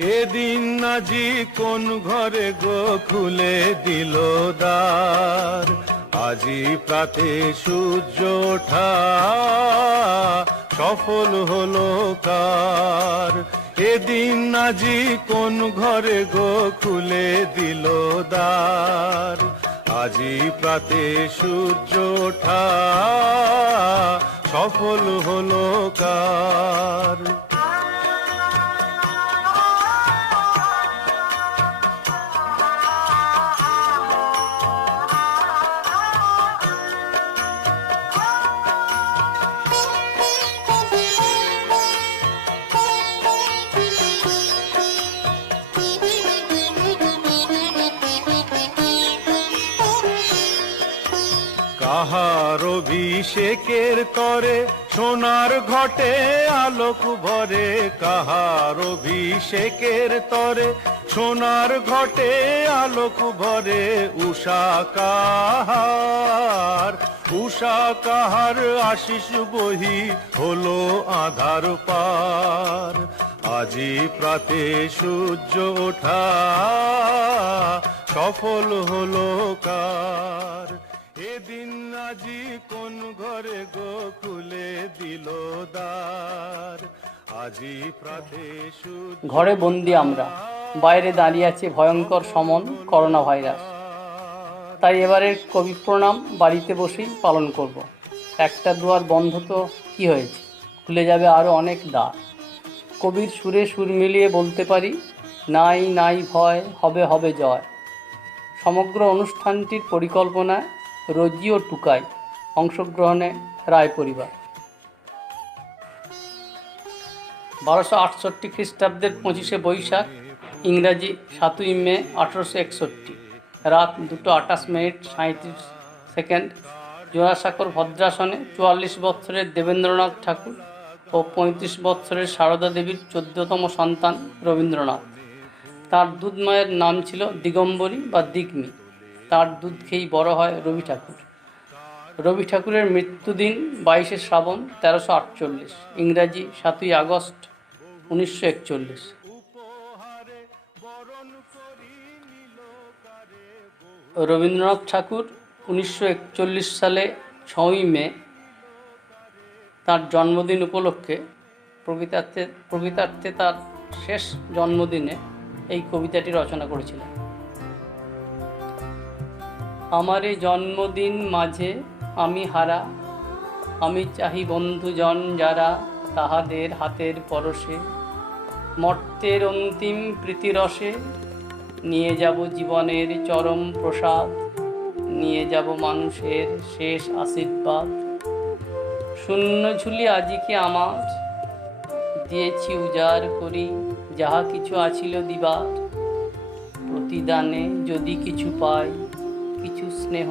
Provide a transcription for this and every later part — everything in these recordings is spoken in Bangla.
এদিন আজি কোন ঘরে গো খুলে দিল দ্বার, আজি প্রাতে সূর্য ওঠা সফল হলো কার। এদিন আজি কোন ঘরে গো খুলে দিল দ্বার, আজি প্রাতে সূর্য ওঠা সফল হলো কার। কাহার অভিষেকের তরে সোনার ঘটে আলোক ভরে, কাহার অভিষেকের তরে সোনার ঘটে আলোক ভরে। উষা কাহার আশিস বহি হলো আধার পার, আজি প্রাতে সূর্য ওঠা সফল হলো কার। এদিন আজি কোন ঘরে গো খুলে দিল দ্বার, আজি প্রাতে ঘরে বন্দি আমরা, বাইরে দাঁড়িয়ে আছে ভয়ঙ্কর সমন করোনা ভাইরাস। তাই এবারের কবি প্রণাম বাড়িতে বসেই পালন করব। একটা দুয়ার বন্ধ তো কি হয়েছে, খুলে যাবে আরও অনেক দ্বার। কবির সুরে সুর মিলিয়ে বলতে পারি, নাই নাই ভয়, হবে হবে জয়। সমগ্র অনুষ্ঠানটির পরিকল্পনায় রোজি ও টুকাই, অংশগ্রহণে রায় পরিবার। 1268 খ্রিস্টাব্দের 25শে বৈশাখ, ইংরাজি 7ই মে 1861, রাত 2:28:37 জোড়াসাঁকোর ভদ্রাসনে 44 বৎসরের দেবেন্দ্রনাথ ঠাকুর ও 35 বৎসরের সারদা দেবীর 14তম সন্তান রবীন্দ্রনাথ। তার দুধ মায়ের নাম ছিল দিগম্বরী বা দিগ্মি। তার দুধ খেয়েই বড় হয় রবি ঠাকুর। রবি ঠাকুরের মৃত্যুদিন 22শে শ্রাবণ 1348, ইংরাজি 7ই আগস্ট 1941। রবীন্দ্রনাথ ঠাকুর 1941 সালে 6ই মে তার জন্মদিন উপলক্ষে প্রকৃতার্থে তার শেষ জন্মদিনে এই কবিতাটি রচনা করেছিলেন। আমারে জন্মদিন মাঝে আমি হারা, আমি চাহি বন্ধুজন যারা তাহাদের হাতের পরশে, মর্ত্যের অন্তিম প্রীতিরসে নিয়ে যাব জীবনের চরম প্রসাদ, নিয়ে যাব মানুষের শেষ আশীর্বাদ। শূন্য ঝুলি আজিকে আমার, দিয়েছি উজাড় করি যাহা কিছু আছিল দিবার। প্রতিদানে যদি কিছু পাই, কিছু স্নেহ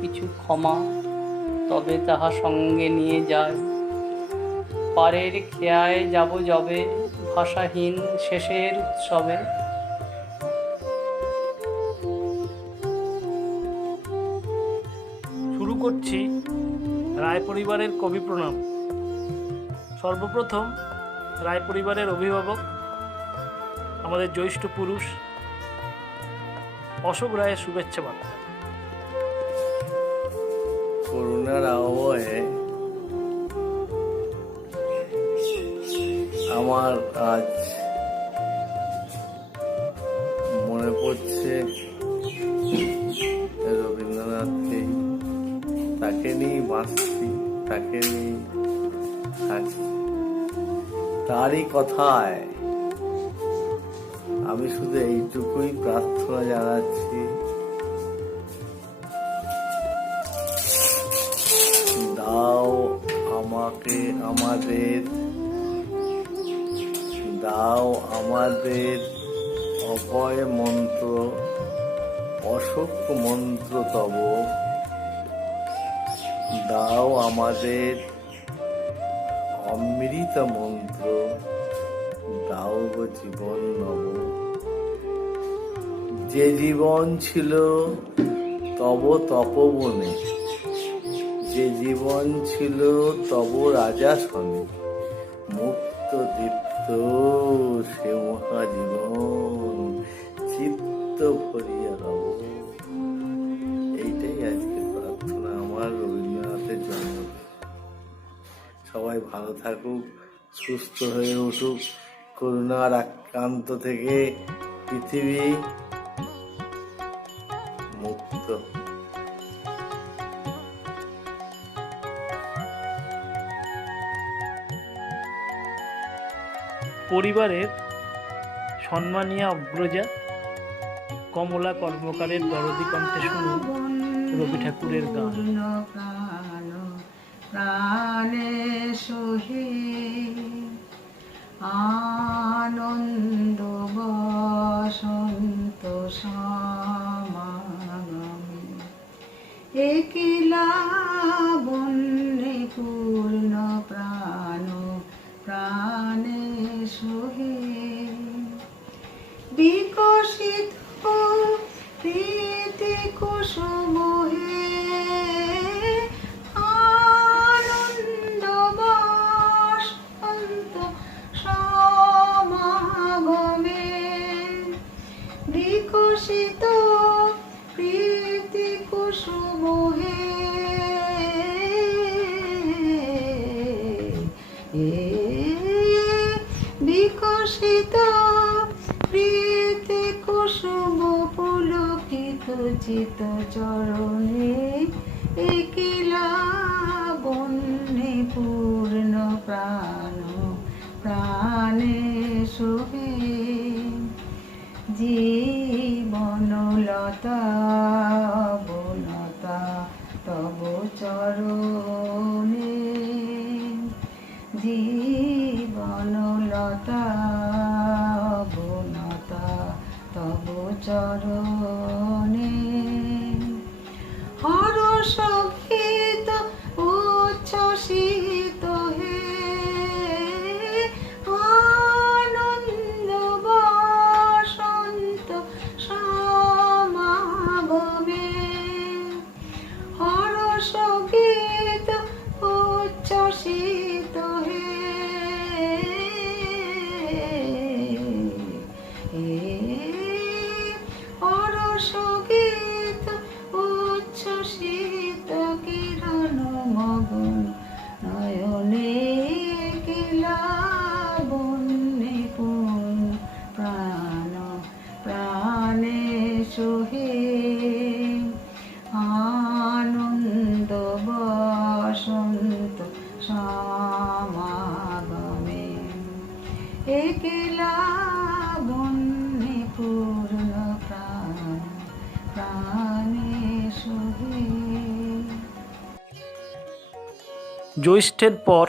কিছু ক্ষমা, তবে তাহা সঙ্গে নিয়ে যায়। পারের খেয়ায় যাব যবে, ভাষাহীন শেষের উৎসবে। শুরু করছি রায় পরিবারের কবি প্রণাম। সর্বপ্রথম রায় পরিবারের অভিভাবক, আমাদের জ্যৈষ্ঠ পুরুষ অশোক রায়ের শুভেচ্ছা বার্তা। করোনার আবহে আমার আজ মনে পড়ছে রবীন্দ্রনাথকে। তাকে নিয়ে বাঁচছি, তাকে নিয়ে থাকছি। তারই কথায় আমি শুধু এইটুকুই প্রার্থনা জানাচ্ছি, দাও আমাকে দাও আমাদের অভয় মন্ত্র, অশোক মন্ত্র তব। দাও আমাদের অমৃত মন্ত্র, দাও গো জীবন নব। যে জীবন ছিল তব তপবনে, যে জীবন ছিল তব রাজাসনে, মুক্ত দীপ্ত সে মহাজীবন চিত্ত ভরিয়া রব। এইটাই আজকে প্রার্থনা আমার রবীন্দ্রনাথের জন্মদিন। সবাই ভালো থাকুক, সুস্থ হয়ে উঠুক, করোনার আক্রান্ত থেকে পৃথিবী মুক্ত। পরিবারের সম্মানীয় অগ্রজা কমলা কর্মকারের দরদি কণ্ঠে শুনুন রবি ঠাকুরের গান। প্রাণ প্রাণে সহে আনন্দ বসন্ত সমাগমে একলা বন্যে পূর্ণ প্রাণ প্রাণে সহে বিকশিত প্রীতি কুসুম হে আনন্দ বসন্ত সমাগমে বিকশিত প্রীতি কুসুম হে বিকশিত প্রীতি কুসুম পুলকিত চিত চরণে একলা বন্যে পূর্ণ প্রাণ প্রাণে শোভে জীবনলতা বনতা তব চরণে জীবনলতা বনতা তব চরণে হরষ গীত উচ্ছ্বসিত হে আনন্দ বসন্ত সমাগমে হরষ গীত উচ্ছ্বসিত হে হরষ গীত উচ্ছ্বসিত কিরণ মগন নয়নে কিলা বন্যে কোন প্রাণ প্রাণে সোহে আনন্দ বসন্ত সমাগমে একলা বন্যে পূর্ণ প্রাণ প্রাণে সোহে। জ্যৈষ্ঠের পর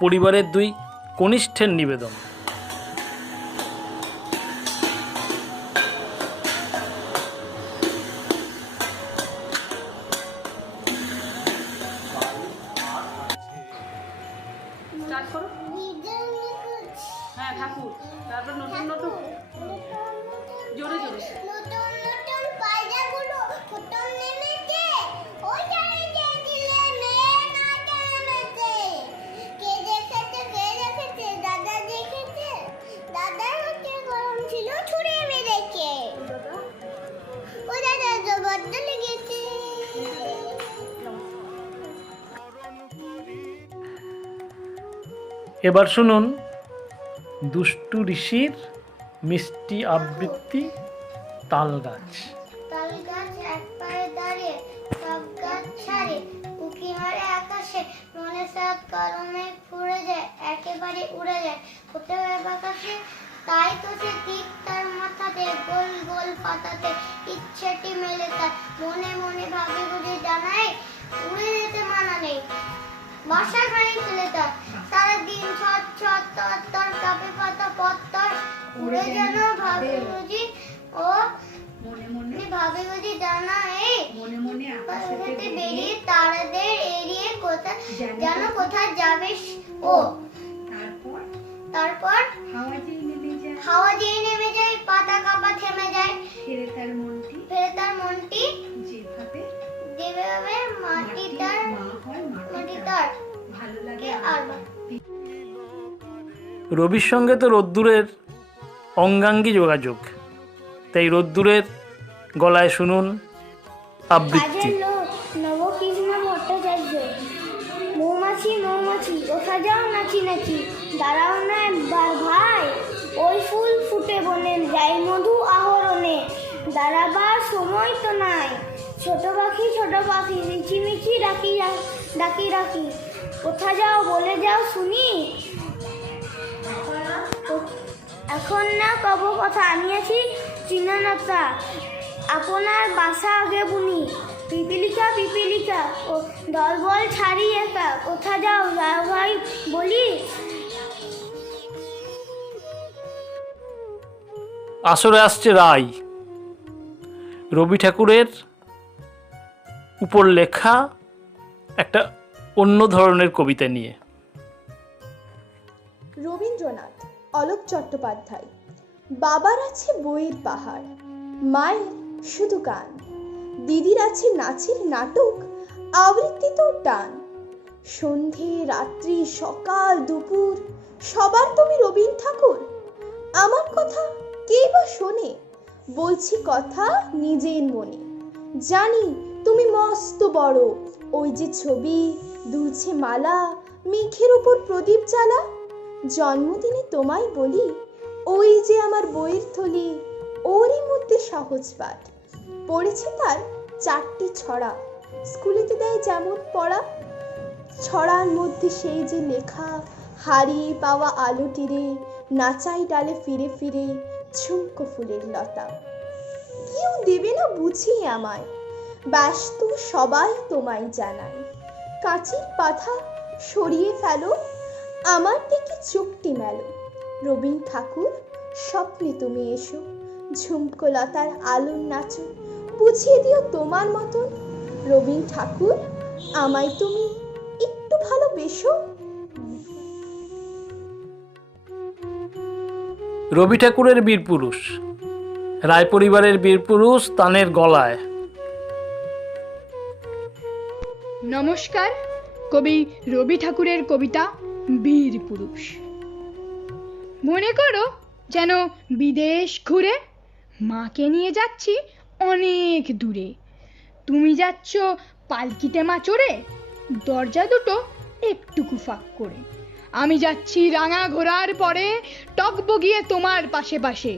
পরিবারের দুই কনিষ্ঠের নিবেদন। স্টার্ট করো। হ্যাঁ ঠাকুর, তারপর নতুন নতুন জোরে জোরে। নতুন নতুন পায়রাগুলো প্রথম নেমেছে, ওই জায়গায় দিলে মেয়ে নাচে নেমেছে। কে দেখেছে দাদা দেখেছে, দাদার হচ্ছে গরম ছিল ছুঁড়ে মেরেছে। ও দাদা তো বড্ড লেগেছে। এবার শুনুন দুষ্টু ঋষির মিষ্টি আবৃত্তি তাল গাছ। তাল গাছ এক পায়ে দাঁড়িয়ে সব গাছ ছাড়ে, উঁকি মারে আকাশে, মনে সাত গরমে ফুরে যায়, একেবারে উড়ে যায় কোথাও এক আকাশে। তাই তো সে ঠিক তার মাথাতে গোল গোল পাতাতে ইচ্ছেটি মেলে তার, মনে মনে ভাবে বুঝে জানাই উড়ে যেতে মানা নেই। বর্ষা খানি তুলে তার সারাদিন ছট ছট তর তর কাপে পাতা পত্তর উড়ে যেন ভাবে বুঝি ও মনে মনে ভাবে বুঝি জানা এই মনে মনে আকাশে বেরিয়ে তারাদের এড়িয়ে কোথায় যেন কোথায় যাবে ও। তারপর হাওয়া দিয়ে নেমে যায় পাতা কাপা থেমে যায়, ফেরে তার মনটি যেভাবে মাটি তার ভালো লাগে আর রবির সঙ্গে তো রোদ্দুরের অঙ্গাঙ্গী যোগাযোগ, তাই রোদ্দুরের গলায় শুনুন আবৃত্তি। কাজের লোক নবকৃষ্ণ ভট্টাচার্য। মৌমাছি মৌমাছি কোথা যাও নাচি নাচি, দাঁড়াও না একবার ভাই, ওই ফুল ফুটে বনে যাই মধু আহরণে, দাঁড়াবার সময় তো নাই। ছোট পাখি মিচিমিচি ডাকি ডাকি ডাকি, কোথা যাও বলে যাও শুনি। এখন না কব কথা, আমি আছি চিনানতা, আপনার বাসা আগে বুনি। পিপিলিকা ও দলবল ছাড়ি একা, কোথা যাও ভাই বলি। আসরে আসছে রায়, রবি ঠাকুরের উপর লেখা একটা অন্য ধরনের কবিতা নিয়ে। রবীন্দ্রনাথ, অলোক চট্টোপাধ্যায়। বাবার আছে বইয়ের পাহাড়, মায়ের শুধু গান, দিদির আছে নাচের নাটক, আবৃত্তিতেও টান। সন্ধে রাত্রি সকাল দুপুর সবার তুমি রবীন্দ্র ঠাকুর। আমার কথা কে বা শোনে, বলছি কথা নিজের মনে। জানি তুমি মস্ত বড়, ওই যে ছবি দুলছে মালা, মেঘের উপর প্রদীপ জ্বালা। জন্মদিনে তোমায় বলি, ওই যে আমার বইয়ের থলি, ওরই মধ্যে সহজ পাঠ পড়েছে তার 4টি ছড়া। স্কুলেতে দেয় যেমন পড়া, ছড়ার মধ্যে সেই যে লেখা, হারিয়ে পাওয়া আলো তীরে, নাচাই ডালে ফিরে ফিরে ঝুমকো ফুলের লতা। কেউ দেবে না বুঝিয়ে আমায়, ব্যস্ত সবাই তোমায় জানায়। কাঁচির পাথা সরিয়ে ফেলো, আমার দিকে চোখটি মেলো। রবীন্দ্র ঠাকুর স্বপ্নে তুমি এসো, ঝুমকো লতার আলোর নাচো, বুঝিয়ে দিও তোমার মতন। রবীন্দ্র ঠাকুর আমায় তুমি একটু ভালোবেসো। রবি ঠাকুরের বীরপুরুষ, রায় পরিবারের বীরপুরুষ তানের গলায়। নমস্কার, কবি রবি ঠাকুরের কবিতা বীর পুরুষ। মনে করো যেন বিদেশ ঘুরে মাকে নিয়ে যাচ্ছি অনেক দূরে। তুমি যাচ্ছ পালকিতে মা চড়ে, দরজা দুটো একটুকু ফাঁক করে। আমি যাচ্ছি রাঙা ঘোড়ার পরে, টকবগিয়ে তোমার পাশে পাশে।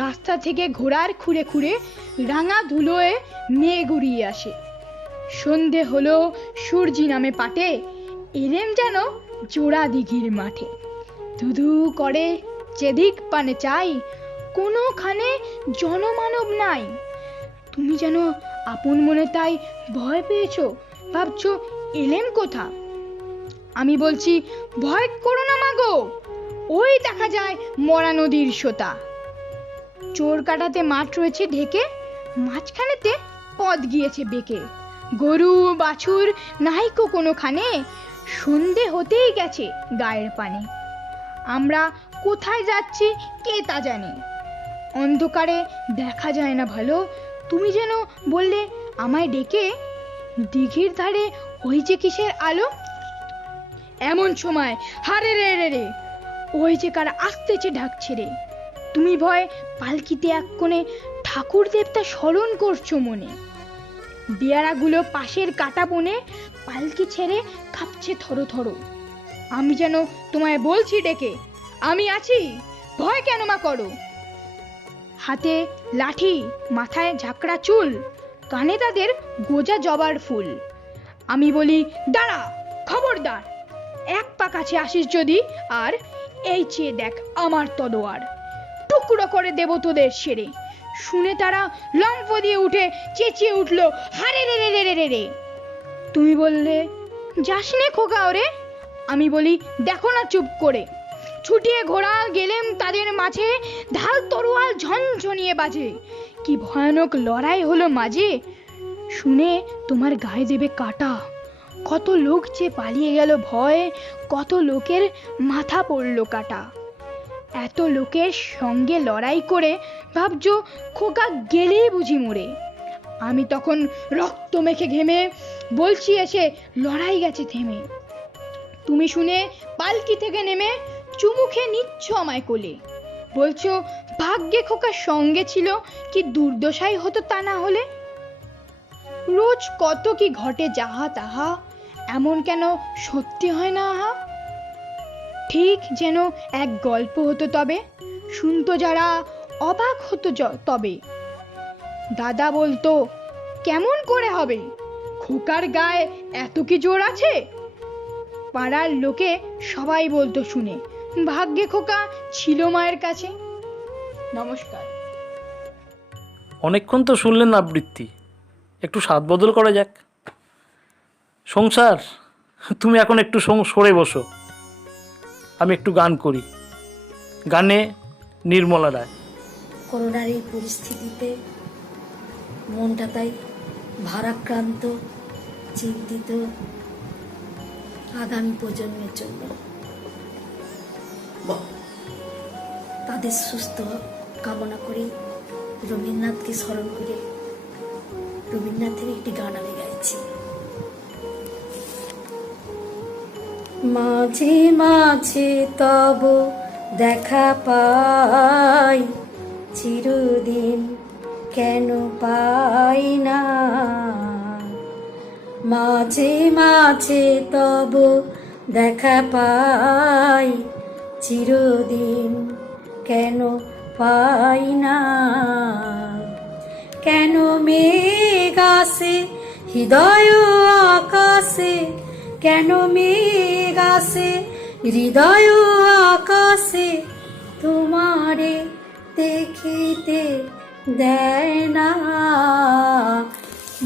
রাস্তা থেকে ঘোড়ার খুঁড়ে খুঁড়ে রাঙা ধুলোয় মেঘ উড়িয়ে আসে। সন্ধে হলো, সূর্যি নামে পাটে, এলেম যেন জোড়া দিঘির মাঠে। ধুধু করে যেদিক পানে চাই, কোনোখানে জনমানব নাই। তুমি যেন আপন মনে তাই ভয় পেয়েছো, ভাবছো এলেম কোথা। আমি বলছি ভয় করো না মাগো, ওই দেখা যায় মরা নদীর সোতা। চোর কাটাতে মাঠ রয়েছে ঢেকে, মাঝখানেতে পথ গিয়েছে বেঁকে। গরু বাছুর নাইকো কোনোখানে, সন্ধে হতেই গেছে গায়ের পানে। আমরা কোথায় যাচ্ছি কে তা জানে, অন্ধকারে দেখা যায় না ভালো। তুমি যেন বললে আমায় ডেকে, দিঘির ধারে ওই যে কিসের আলো। এমন সময় হারে রে রে রে, ওই যে কারা আসতেছে ঢাক ছেড়ে। তুমি ভয় পালকিতে এক কোণে ঠাকুর দেবতা স্মরণ করছো মনে। বেয়ারাগুলো পাশের কাটা বনে পালকি ছেড়ে কাঁপছে থরো থরো। আমি যেন তোমায় বলছি ডেকে, আমি আছি, ভয় কেন মা করো। হাতে লাঠি, মাথায় ঝাঁকড়া চুল, কানে তাদের গোজা জবার ফুল। আমি বলি দাঁড়া, খবরদার, এক পা কাছে আসিস যদি, আর এই চেয়ে দেখ আমার তলোয়ার, টুকরো করে দেব তোদের সেরে। শুনে তারা লম্ফ দিয়ে উঠে চেঁচিয়ে উঠলো হারে রে রে রে রে রে। তুমি বললে যাস নে খোকা ওরে। আমি বলি দেখো না চুপ করে। ছুটিয়ে ঘোড়া গেলেম তাদের মাঝে, ঢাল তরোয়াল ঝনঝনিয়ে বাজে। কি ভয়ানক লড়াই হলো মাঝে, শুনে তোমার গায়ে দেবে কাটা। কত লোক যে পালিয়ে গেল ভয়ে, কত লোকের মাথা পড়লো কাটা। এত লোকের সঙ্গে লড়াই করে ভাবছো খোকা গেলেই বুঝি মরে। আমি তখন রক্ত মেখে ঘেমে বলছি এসে লড়াই গেছে থেমে। তুমি শুনে পালকি থেকে নেমে চুমু খেয়ে নিচ্ছ আমায় কোলে, বলছো ভাগ্যে খোকার সঙ্গে ছিল, কি দুর্দশাই হতো তা না হলে। রোজ কত কি ঘটে যাহা তাহা, এমন কেন সত্যি হয় না আহা। ঠিক যেন এক গল্প হতো তবে, শুনতো যারা অবাক হতো তবে। দাদা বলতো কেমন করে হবে, খোকার গায়ে এত কি জোর আছে। পাড়ার লোকে সবাই বলতো শুনে, ভাগ্যে খোকা ছিল মায়ের কাছে। নমস্কার। অনেকক্ষণ তো শুনলেন আবৃত্তি, একটু স্বাদ বদল করা যাক। সংসার, তুমি এখন একটু সরে বসো, আমি একটু গান করি। গানে নির্মলা রায়। করোনার এই পরিস্থিতিতে মনটা তাই ভারাক্রান্ত, চিন্তিত আগামী প্রজন্মের জন্য। তাদের সুস্থ কামনা করে রবীন্দ্রনাথকে স্মরণ করে রবীন্দ্রনাথের একটি গান আমি গাইছি। মাঝে মাঝে তব দেখা পাই, চিরদিন কেন পাই না। মাঝে মাঝে তব দেখা পাই, চিরদিন কেন পাই না। কেন মেঘ আসে হৃদয় আকাশে, কেন মেঘ আসে হৃদয় আকাশে, তোমারে দেখিতে দেয় না।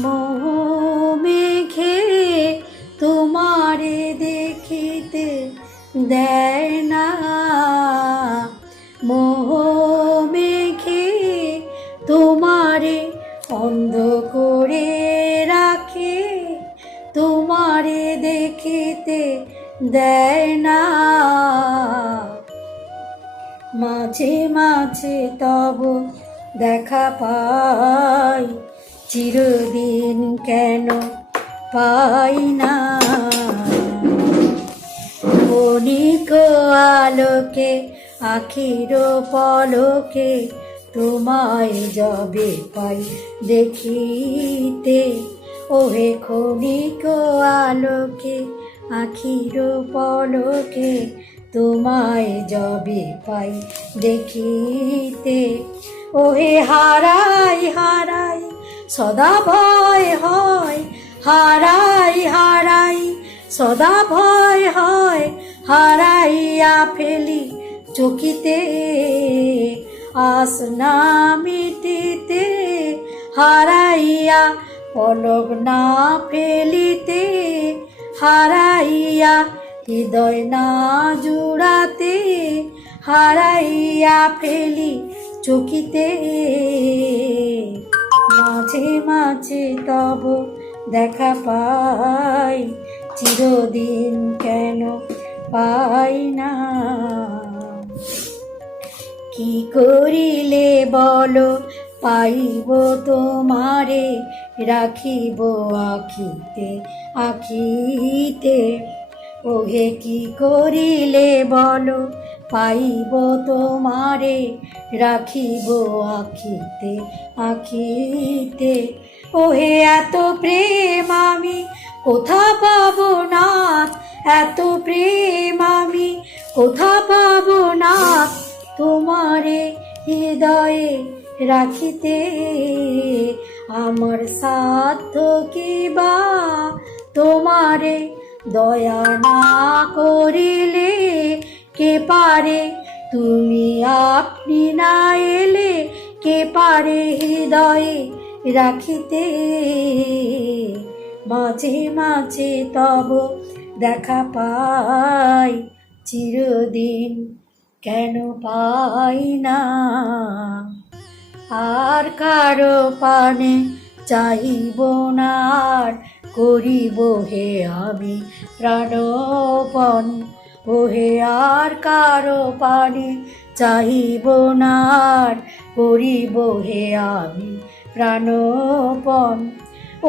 মোহ মেঘে তোমারে দেখিতে দেয় না। মোহ মেঘে তোমারে অন্ধ করে রাখে, তোমারে দেখিতে দেয় না। মাঝে মাঝে তব দেখা পাই, চিরদিন কেন পাই না। ক্ষণিক আলোকে আখির পলকে, তোমায় যবে পাই দেখিতে। ওহে ক্ষণিক আলোকে আখির পলকে, তোমায় যবে পাই দেখিতে। ওহে হারাই হারাই সদা ভয় হয়, হারাই হারাই সদা ভয় হয়। হারাইয়া ফেলি চকিতে আস না মিটিতে, হারাইয়া পলক না ফেলিতে। হারাইয়া হৃদয় না জুড়াতে, হারাইয়া ফেলি চকিতে। মাঝে মাঝে তব দেখা পাই, চিরদিন কেন পাই না। কি করিলে বলো পাইব তোমারে, রাখিব আখিতে আখিতে। ওহে কি করিলে বলো পাইব তোমারে, রাখিব আখিতে আখিতে। ওহে এত প্রেম আমি কোথা পাবো না, এত প্রেম আমি কোথা পাবো না। তোমারে হৃদয়ে রাখিতে আমার সাধ্য কি বা, তোমারে দয়া না করিলে কে পারে। তুমি আপনি না এলে কে পারে হৃদয়ে রাখিতে। মাঝে মাঝে তব দেখা পাই, চিরদিন কেন পাই না। আর কারো পানে চাইব না, আর করিব হে আমি প্রাণপণ। ওহে আর কারো পানে চাইব না, আর করিব হে আমি প্রাণপণ।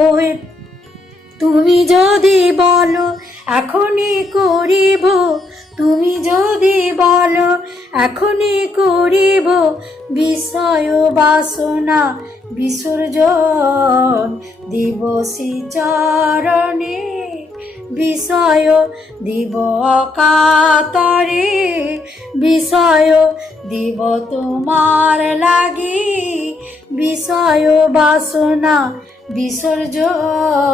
ওহে তুমি যদি বলো এখনই করিব, তুমি যদি বলো এখনই করিব বিষয় বাসনা বিসর্জন, দিব শ্রীচরণে বিষয়, দিব অকাতরে বিষয়, দিব তোমার লাগি বিষয় বাসনা বিসর্জন।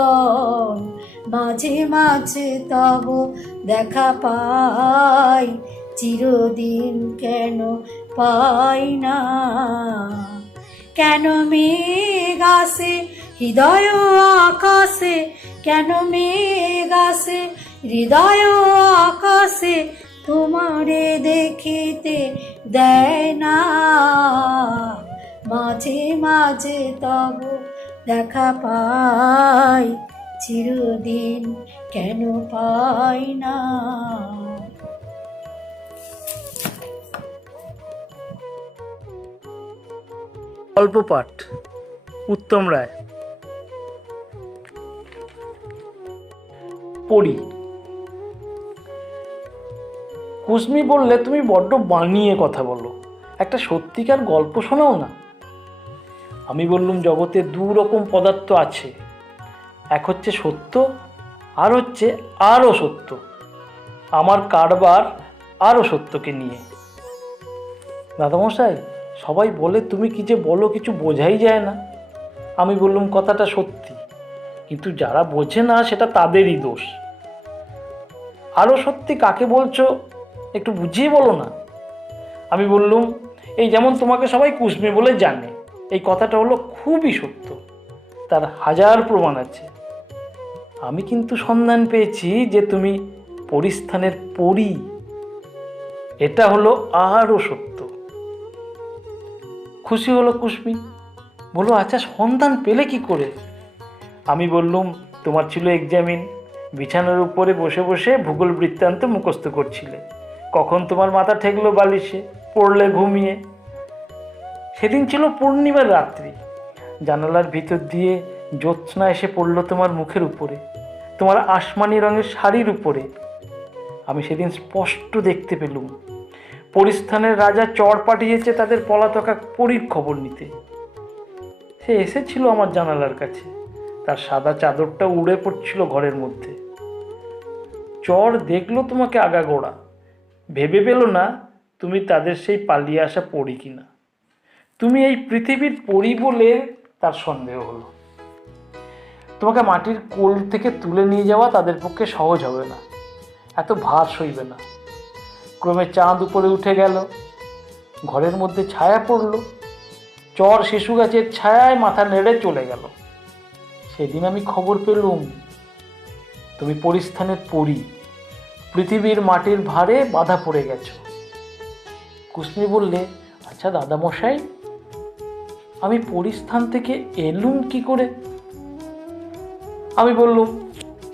মাঝে মাঝে তব দেখা পাই, চিরদিন কেন পাই না? কেন মেঘ আসে হৃদয় আকাশে, কেন মেঘ আসে হৃদয় আকাশে, তোমারে দেখিতে দেয় না? মাঝে মাঝে তব দেখা পাই, চিরদিন কেন পাই না? গল্প পাঠ উত্তম রায়। পড়ি। কুসমি বললে, তুমি বড্ড বানিয়ে কথা বলো, একটা সত্যিকার গল্প শোনাও না। আমি বললুম, জগতে দু রকম পদার্থ আছে, এক হচ্ছে সত্য, আর হচ্ছে আরও সত্য। আমার কারবার আরও সত্যকে নিয়ে। দাদামশাই, সবাই বলে তুমি কি যে বলো কিছু বোঝাই যায় না। আমি বললুম, কথাটা সত্যি, কিন্তু যারা বোঝে না সেটা তাদেরই দোষ। আরও সত্যি কাকে বলছো একটু বুঝিয়ে বলো না। আমি বললুম, এই যেমন তোমাকে সবাই কুসমি বলে জানে, এই কথাটা হলো খুবই সত্য, তার হাজার প্রমাণ আছে। আমি কিন্তু সন্ধান পেয়েছি যে তুমি পরিস্থানের পরী, এটা হলো আরও সত্য। খুশি হলো কুসমি, বললো, আচ্ছা সন্ধান পেলে কি করে? আমি বললুম, তোমার ছিল এক্সামিন, বিছানার উপরে বসে বসে ভূগোল বৃত্তান্ত মুখস্থ করছিলে, কখন তোমার মাথা ঠেকলো বালিশে, পড়লে ঘুমিয়ে। সেদিন ছিল পূর্ণিমার রাত্রি, জানালার ভিতর দিয়ে জ্যোৎস্না এসে পড়ল তোমার মুখের উপরে, তোমার আসমানি রঙের শাড়ির উপরে। আমি সেদিন স্পষ্ট দেখতে পেলুম পরিস্থানের রাজা চর পাঠিয়েছে তাদের পলাতকা পরীর খবর নিতে। সে এসেছিল আমার জানালার কাছে, তার সাদা চাদরটা উড়ে পড়ছিল ঘরের মধ্যে। চর দেখলো তোমাকে আগাগোড়া, ভেবে পেল না তুমি তাদের সেই পালিয়ে আসা পরী কিনা। তুমি এই পৃথিবীর পরী বলে তার সন্দেহ হলো। তোমাকে মাটির কোল থেকে তুলে নিয়ে যাওয়া তাদের পক্ষে সহজ হবে না, এত ভার সইবে না। ক্রমে চাঁদ উপরে উঠে গেল, ঘরের মধ্যে ছায়া পড়ল, চর শিশু গাছের ছায়ায় মাথা নেড়ে চলে গেল। সেদিন আমি খবর পেলুম তুমি পরিস্থানের পরী, পৃথিবীর মাটির ভারে বাধা পড়ে গেছো। কুসমি বললে, আচ্ছা দাদামশাই, আমি পরিস্থান থেকে এলুম কি করে? আমি বললুম,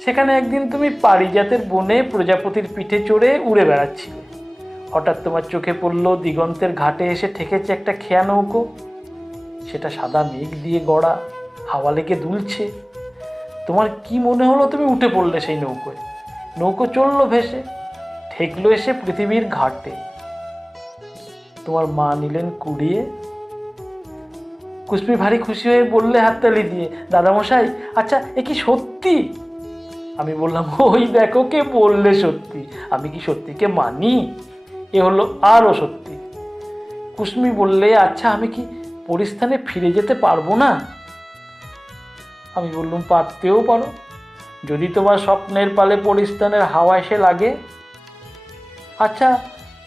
সেখানে একদিন তুমি পারিজাতের বনে প্রজাপতির পিঠে চড়ে উড়ে বেড়াচ্ছিলে, হঠাৎ তোমার চোখে পড়ল দিগন্তের ঘাটে এসে ঠেকেছে একটা খেয়া নৌকো। সেটা সাদা মেঘ দিয়ে গড়া, হাওয়া লেগে দুলছে। তোমার কি মনে হলো তুমি উঠে পড়লে সেই নৌকোয়, নৌকো চললো ভেসে, ঠেকলো এসে পৃথিবীর ঘাটে। তোমার মা নিলেন কুড়িয়ে। কুসমি ভারী খুশি হয়ে বললে হাততালি দিয়ে, দাদামশাই, আচ্ছা এ কি সত্যি? আমি বললাম, ওই দেখো কে বললে সত্যি, আমি কি সত্যিকে মানি? এ হলো আরও সত্যি। কুসমি বললে, আচ্ছা আমি কি পরিস্থানে ফিরে যেতে পারবো না? আমি বললাম, পারতেও পারো, যদি তোমার স্বপ্নের পালে পরিস্থানের হাওয়া এসে লাগে। আচ্ছা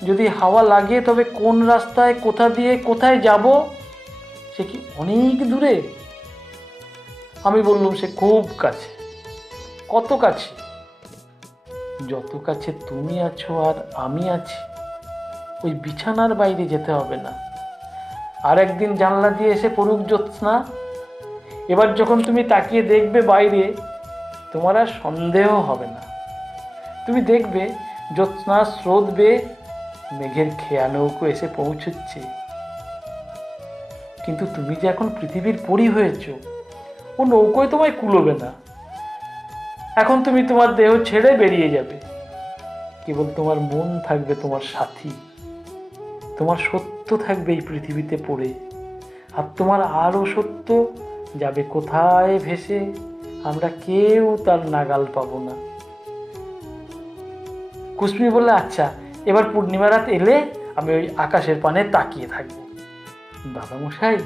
যদি হাওয়া লাগে, তবে কোন রাস্তায় কোথা দিয়ে কোথায় যাব? সে কি অনেক দূরে? আমি বললাম, সে খুব কাছে। কত কাছে? যত কাছে তুমি আছো আর আমি আছি। ওই বিছানার বাইরে যেতে হবে না। আর একদিন জানলা দিয়ে এসে পড়ুক জ্যোৎস্না, এবার যখন তুমি তাকিয়ে দেখবে বাইরে, তোমার আর সন্দেহ হবে না। তুমি দেখবে জ্যোৎস্নার স্রোত বেয়ে মেঘের খেয়া নৌকো এসে পৌঁছচ্ছে। কিন্তু তুমি যে এখন পৃথিবীর পরী হয়েছ, ও নৌকোয় তোমায় কুলোবে না। এখন তুমি তোমার দেহ ছেড়ে বেরিয়ে যাবে। কেবল তোমার মন থাকবে তোমার সাথী, তোমার সত্য থাকবে এই পৃথিবীতে পড়ে, আর তোমার আরও সত্য যাবে কোথায় ভেসে, আমরা কেউ তার নাগাল পাবো না। কুসমি বললে, আচ্ছা এবার পূর্ণিমা রাত এলে আমি ওই আকাশের পানে তাকিয়ে থাকবো। দাদামশাই,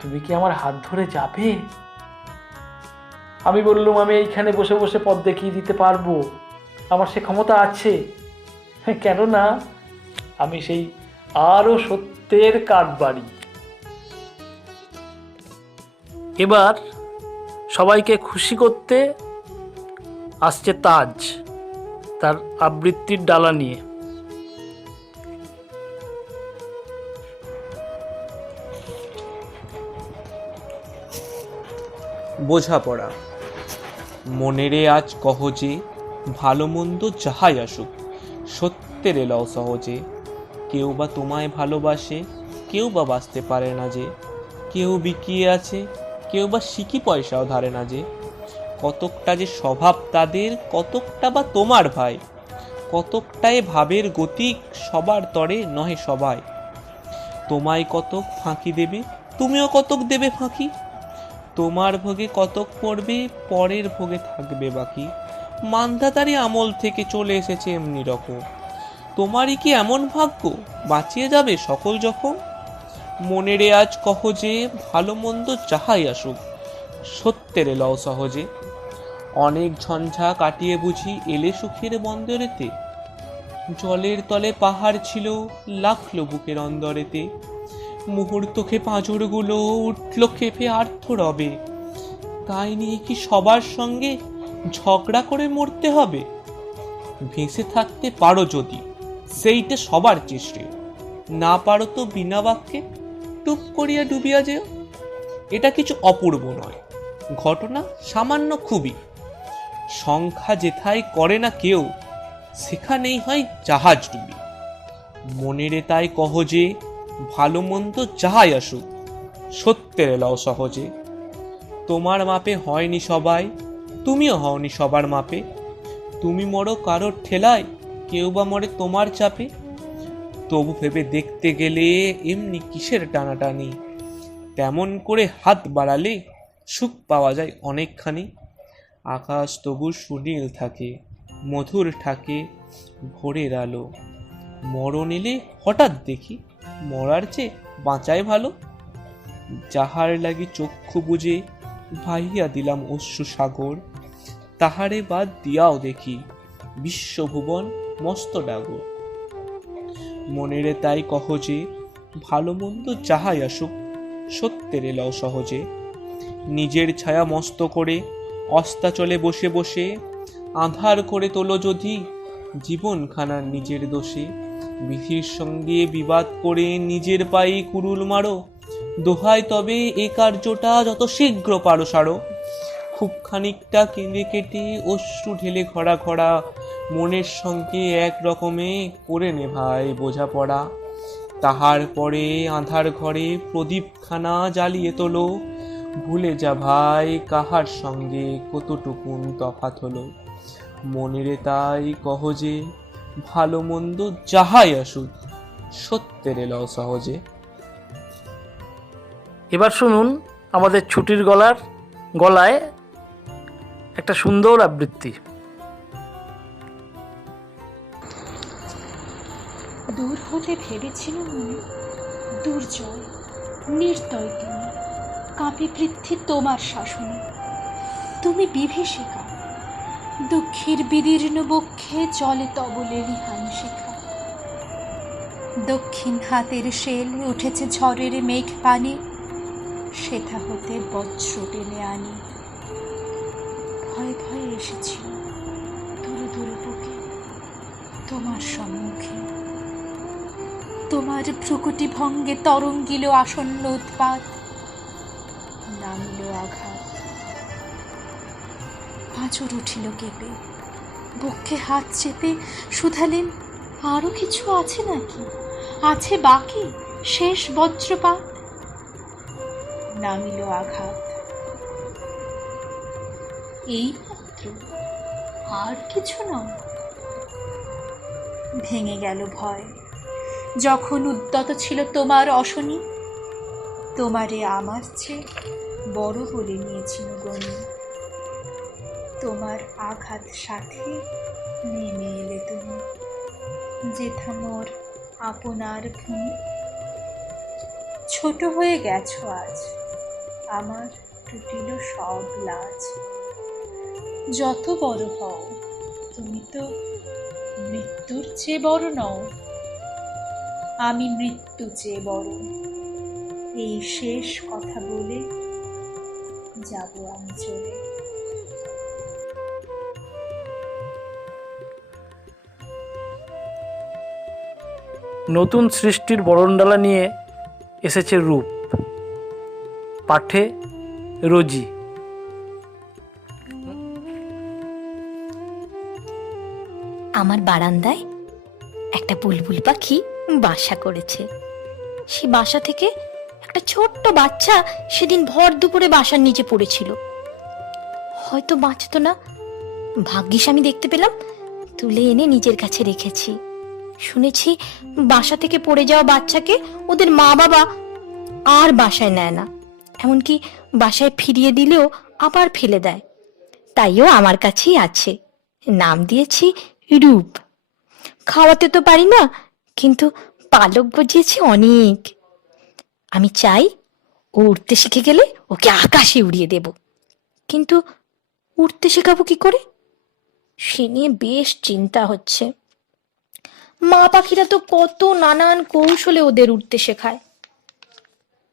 তুমি কি আমার হাত ধরে যাবে? আমি বললুম, আমি এইখানে বসে বসে পথ দেখিয়ে দিতে পারবো, আমার সে ক্ষমতা আছে, কেননা আমি সেই আরও সত্যের কাঠবাড়ি। এবার সবাইকে খুশি করতে আসছে তাজ তার আবৃত্তির ডালা নিয়ে। বোঝাপড়া। মনেরে আজ কহ যে, ভালো মন্দ যাহাই আসুক, সত্যের এলাও সহজে। কেউ বা তোমায় ভালোবাসে, কেউ বা বাঁচতে পারে না যে। কেউ বিকিয়ে আছে, কেউ বা সিকি পয়সাও ধারে না যে। কতকটা যে স্বভাব তাদের, কতকটা বা তোমার ভাই। কতকটায় ভাবের গতিক, সবার তরে নহে সবাই। তোমায় কতক ফাঁকি দেবে, তুমিও কতক দেবে ফাঁকি। তোমার ভোগে কতক পড়বে, পরের ভোগে থাকবে বাকি। মান্ধাতারি আমল থেকে চলে এসেছে এমনি রকম। তোমারই কি এমন ভাগ্য, বাঁচিয়ে যাবে সকল জখম? মনেরে আজ কহ যে, ভালো মন্দ যাহাই আসুক, সত্যের এলাও সহজে। অনেক ঝঞ্ঝা কাটিয়ে বুঝি এলে সুখের বন্দরেতে। জলের তলে পাহাড় ছিল, লাখলো বুকের অন্দরেতে। মুহূর্তকে পাঁজরগুলো উঠল খেপে আর্থ রবে। তাই নিয়ে কি সবার সঙ্গে ঝগড়া করে মরতে হবে? ভেসে থাকতে পারো যদি, সেইটা সবার চেষ্টা। না পারো তো বিনা বাক্যে টুপ করিয়া ডুবিয়া যেও। এটা কিছু অপূর্ব নয়, ঘটনা সামান্য খুবই। সংখ্যা যেথায় করে না কেউ, সেখানেই হয় জাহাজ ডুবি। মনেরে তাই কহ যে, ভালো মন্দ যাহাই আসুক, সত্যের এলাও সহজে। তোমার মাপে হয়নি সবাই, তুমিও হওনি সবার মাপে। তুমি মরো কারোর ঠেলায়, কেউ বা মরে তোমার চাপে। তবু ভেবে দেখতে গেলে এমনি কিসের টানাটানি। তেমন করে হাত বাড়ালে সুখ পাওয়া যায় অনেকখানি। আকাশ তবু সুনীল থাকে, মধুর থাকে ভোরের আলো। মরণ এলে হঠাৎ দেখি, মরার চেয়ে বাঁচাই ভালো। যাহার লাগি চক্ষু বুঝে ভাইয়া দিলাম অশ্রু সাগর, তাহারে বাদ দিয়াও দেখি বিশ্বভুবন মস্ত ডাগর। মনেরে তাই কহ যে, ভালো মন্দ যাহাই আসুক, সত্যের এলাও সহজে। নিজের ছায়া মস্ত করে অস্তাচলে বসে বসে, আঁধার করে তোলো যদি জীবনখানা নিজের দোষে। বিধির সঙ্গে বিবাদ করে নিজের পায়ে কুরুল মারো, দোহাই তবে এ কার্যটা যত শীঘ্র পারো সারো। খুব খানিকটা কেঁদে কেটে অশ্রু ঢেলে ঘরা ঘরা, মনের সঙ্গে এক রকমে করে নে ভাই বোঝাপড়া। তাহার পরে আঁধার ঘরে প্রদীপখানা জ্বালিয়ে তোলো, ভুলে যা ভাই কাহার সঙ্গে কতটুকুন তফাৎ হলো। মনেরে তাই কহ যে, ভালো মন্দ যাহাই আসুক, সত্যের এলাও সহজে। এবার শুনুন আমাদের ছুটির গলায় একটা সুন্দর আবৃত্তি। দূর হতে ভেবেছিলাম মনে, দুর্জয় নির্দয় তুমি, কাঁপে পৃথ্বী তোমার শাসনে। তুমি বিভীষিকা, দুঃখের বিদীর্ণ বক্ষে চলে তব লেলিহান শিখা। দক্ষিণ হাতের শেল উঠেছে ঝড়ের মেঘ পানে, সেথা হতে বজ্র টেনে আনি। ভয়ে ভয়ে এসেছিল দূরে দূরে বুকে তোমার সম্মুখে। তোমার ভ্রুকুটি ভঙ্গে তরঙ্গিল আসন্ন উৎপাত, নামিল আঘাত। পাঁজর উঠিল কেঁপে, বক্ষে হাত চেপে শুধালেন, আরো কিছু আছে নাকি, আছে বাকি শেষ বজ্রপাত? নামিল আঘাত, এই মাত্র, আর কিছু নয়। ভেঙে গেল ভয়। যখন উদ্যত ছিল তোমার অশনি, তোমারে আমার চেয়ে বড় বলে নিয়েছিল গণি। তোমার আঘাত সাথে নেমে এলে তুমি, যেথা মোর আপনার ভূমি। ছোট হয়ে গেছো আজ, আমার টুটিল সব লাজ। যত বড় হও, তুমি তো মৃত্যুর চেয়ে বড় নও। আমি মৃত্যু চেয়ে বড়, এই শেষ কথা বলে যাব আমি চলে। নতুন সৃষ্টির বরণডালা নিয়ে এসেছে রূপ। পাঠে রোজি। আমার বারান্দায় একটা বুলবুল পাখি বাসা করেছে। সে বাসা থেকে একটা ছোট্ট বাচ্চা সেদিন ভর দুপুরে বাসার নিচে পড়েছিল। হয়তো বাঁচতো না, ভাগ্যিস আমি দেখতে পেলাম, তুলে এনে নিজের কাছে রেখেছি। শুনেছি বাসা থেকে পড়ে যাওয়া বাচ্চাকে ওদের মা বাবা আর বাসায় নেয় না, এমনকি বাসায় ফিরিয়ে দিলেও আবার ফেলে দেয়। তাইও আমার কাছেই আছে, নাম দিয়েছি রূপ। খাওয়াতে তো পারি না, কিন্তু পালক গজিয়েছে অনেক। আমি চাই ও উড়তে শিখে গেলে ওকে আকাশে উড়িয়ে দেব, কিন্তু উড়তে শেখাবো কি করে সে নিয়ে বেশ চিন্তা হচ্ছে। মা পাখিরা তো কত নানান কৌশলে ওদের উড়তে শেখায়,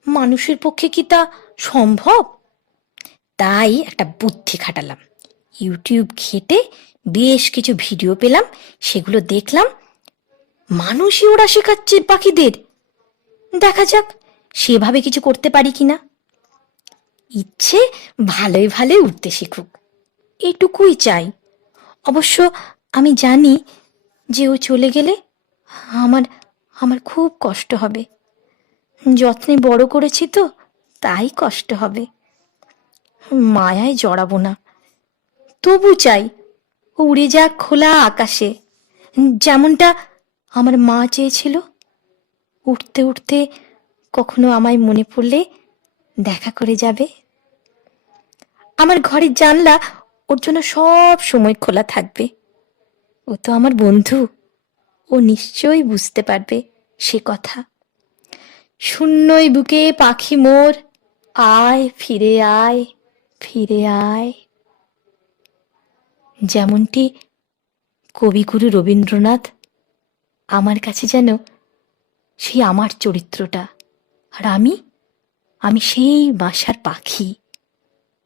মানুষের পক্ষে কি তা সম্ভব? তাই একটা বুদ্ধি খাটালাম। ইউটিউব ঘেটে বেশ কিছু ভিডিও পেলাম, সেগুলো দেখলাম। মানুষই ওরা শেখাচ্ছে পাখিদের, দেখা যাক সেভাবে কিছু করতে পারি কিনা। ইচ্ছে ভালোই ভালোই উঠতে শিখুক, এটুকুই চাই। অবশ্য আমি জানি যে ও চলে গেলে আমার আমার খুব কষ্ট হবে। যত্নে বড় করেছি তো, তাই কষ্ট হবে। মায়ায় জড়াবো না, তবু চাই ও উড়ে যাক খোলা আকাশে, যেমনটা আমার মা চেয়েছিল। উঠতে উঠতে কখনো আমায় মনে পড়লে দেখা করে যাবে। আমার ঘরের জানলা ওর জন্য সব সময় খোলা থাকবে। ও তো আমার বন্ধু, ও নিশ্চয়ই বুঝতে পারবে সে কথা। শূন্যই বুকে পাখি মোর, আয় ফিরে আয়, ফিরে আয়। যেমনটি কবিগুরু রবীন্দ্রনাথ আমার কাছে যেন সেই আমার চরিত্রটা, আর আমি সেই বাসার পাখি।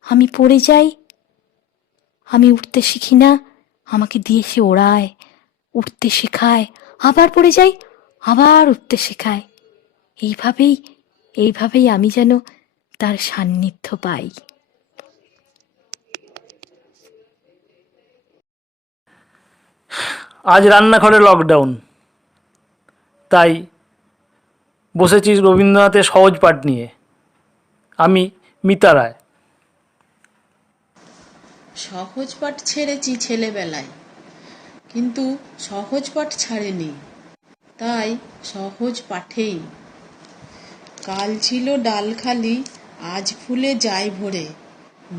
আমি পড়ে যাই, আমি উঠতে শিখি না, আমাকে দিয়ে সে ওড়ায়, উঠতে শেখায়, আবার পড়ে যাই, আবার উঠতে শেখায়। এইভাবেই আমি যেন তার সান্নিধ্য পাই। আজ রান্নাঘরে লকডাউন, তাই বসেছি রবীন্দ্রনাথের সহজ পাঠ নিয়ে। আমি মিতা রায়। সহজ পাঠ ছেড়েছি ছেলেবেলায়, কিন্তু সহজ পাঠ ছাড়েনি, তাই সহজ পাঠেই। কাল ছিল ডাল খালি, আজ ফুলে যায় ভরে,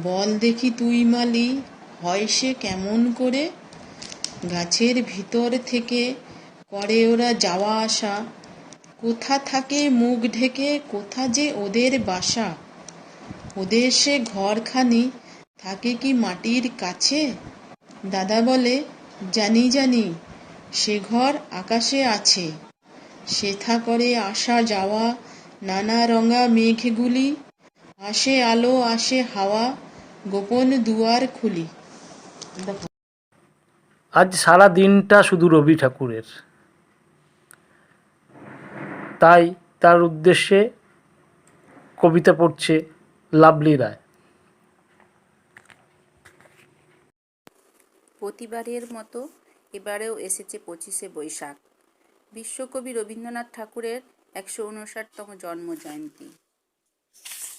বল দেখি তুই মালি হয় সে কেমন করে। গাছের ভিতর থেকে করে ওরা যাওয়া আসা, কোথা থাকে মুখ ঢেকে কোথা যে ওদের বাসা। ওদের সে ঘরখানি থাকে কি মাটির কাছে? দাদা বলে জানি জানি সে ঘর আকাশে আছে। সেথা করে আসা যাওয়া নানা রঙা মেঘগুলি, আসে আলো আসে হাওয়া, গোপন দুয়ার খুলি। আজ সারা দিনটা শুধু রবি ঠাকুরের, তাই তার উদ্দেশ্যে কবিতা পড়ছে লাভলি রায়। প্রতিবারের মতো এবারেও এসেছে 25শে বৈশাখ, বিশ্বকবি রবীন্দ্রনাথ ঠাকুরের 159তম জন্মজয়ন্তী।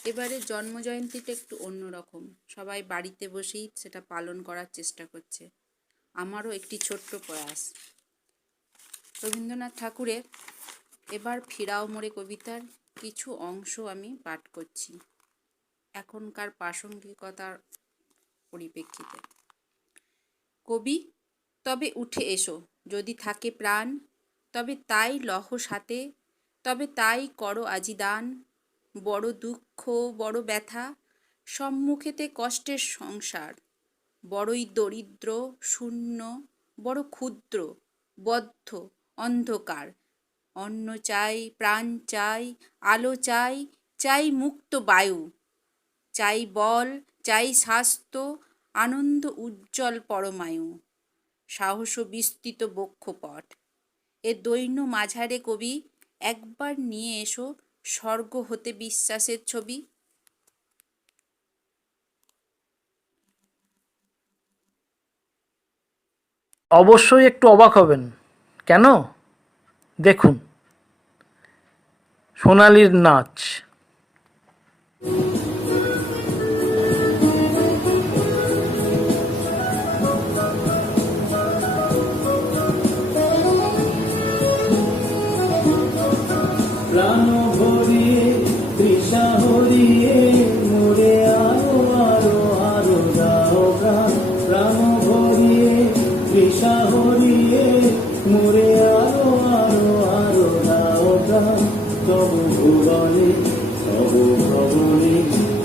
এবারে জন্মজয়ন্তীটা একটু অন্যরকম, সবাই বাড়িতে বসেই সেটা পালন করার চেষ্টা করছে। আমারও একটি ছোট্ট প্রয়াস। রবীন্দ্রনাথ ঠাকুরের এবার ফিরাও মোরে কবিতার কিছু অংশ আমি পাঠ করছি এখনকার প্রাসঙ্গিকতার পরিপ্রেক্ষিতে। কবি, তবে উঠে এসো, যদি থাকে প্রাণ, তবে তাই লহ সাথে, তবে তাই করো আজি দান। বড় দুঃখ, বড় ব্যথা, সম্মুখেতে কষ্টের সংসার, বড়ই দরিদ্র, শূন্য, বড় ক্ষুদ্র, বদ্ধ, অন্ধকার। অন্ন চাই, প্রাণ চাই, আলো চাই, চাই মুক্ত বায়ু, চাই বল, চাই স্বাস্থ্য, আনন্দ উজ্জ্বল পরমায়ু, সাহস বিস্তৃত বক্ষপট। এ দৈন্য মাঝারে কবি একবার নিয়ে এসো স্বর্গ হতে বিশ্বাসের ছবি। অবশ্যই একটু অবাক হবেন। কেন? দেখুন, সোনালির নাচ। প্রাণ ভরিয়ে তৃষা হরিয়ে মোরে আরো আরো আরো দাও প্রাণ। প্রাণ ভরিয়ে তৃষা হরিয়ে মোরে আরো আরো আরো দাও প্রাণ। তবু ভুবনে তবু ভবনে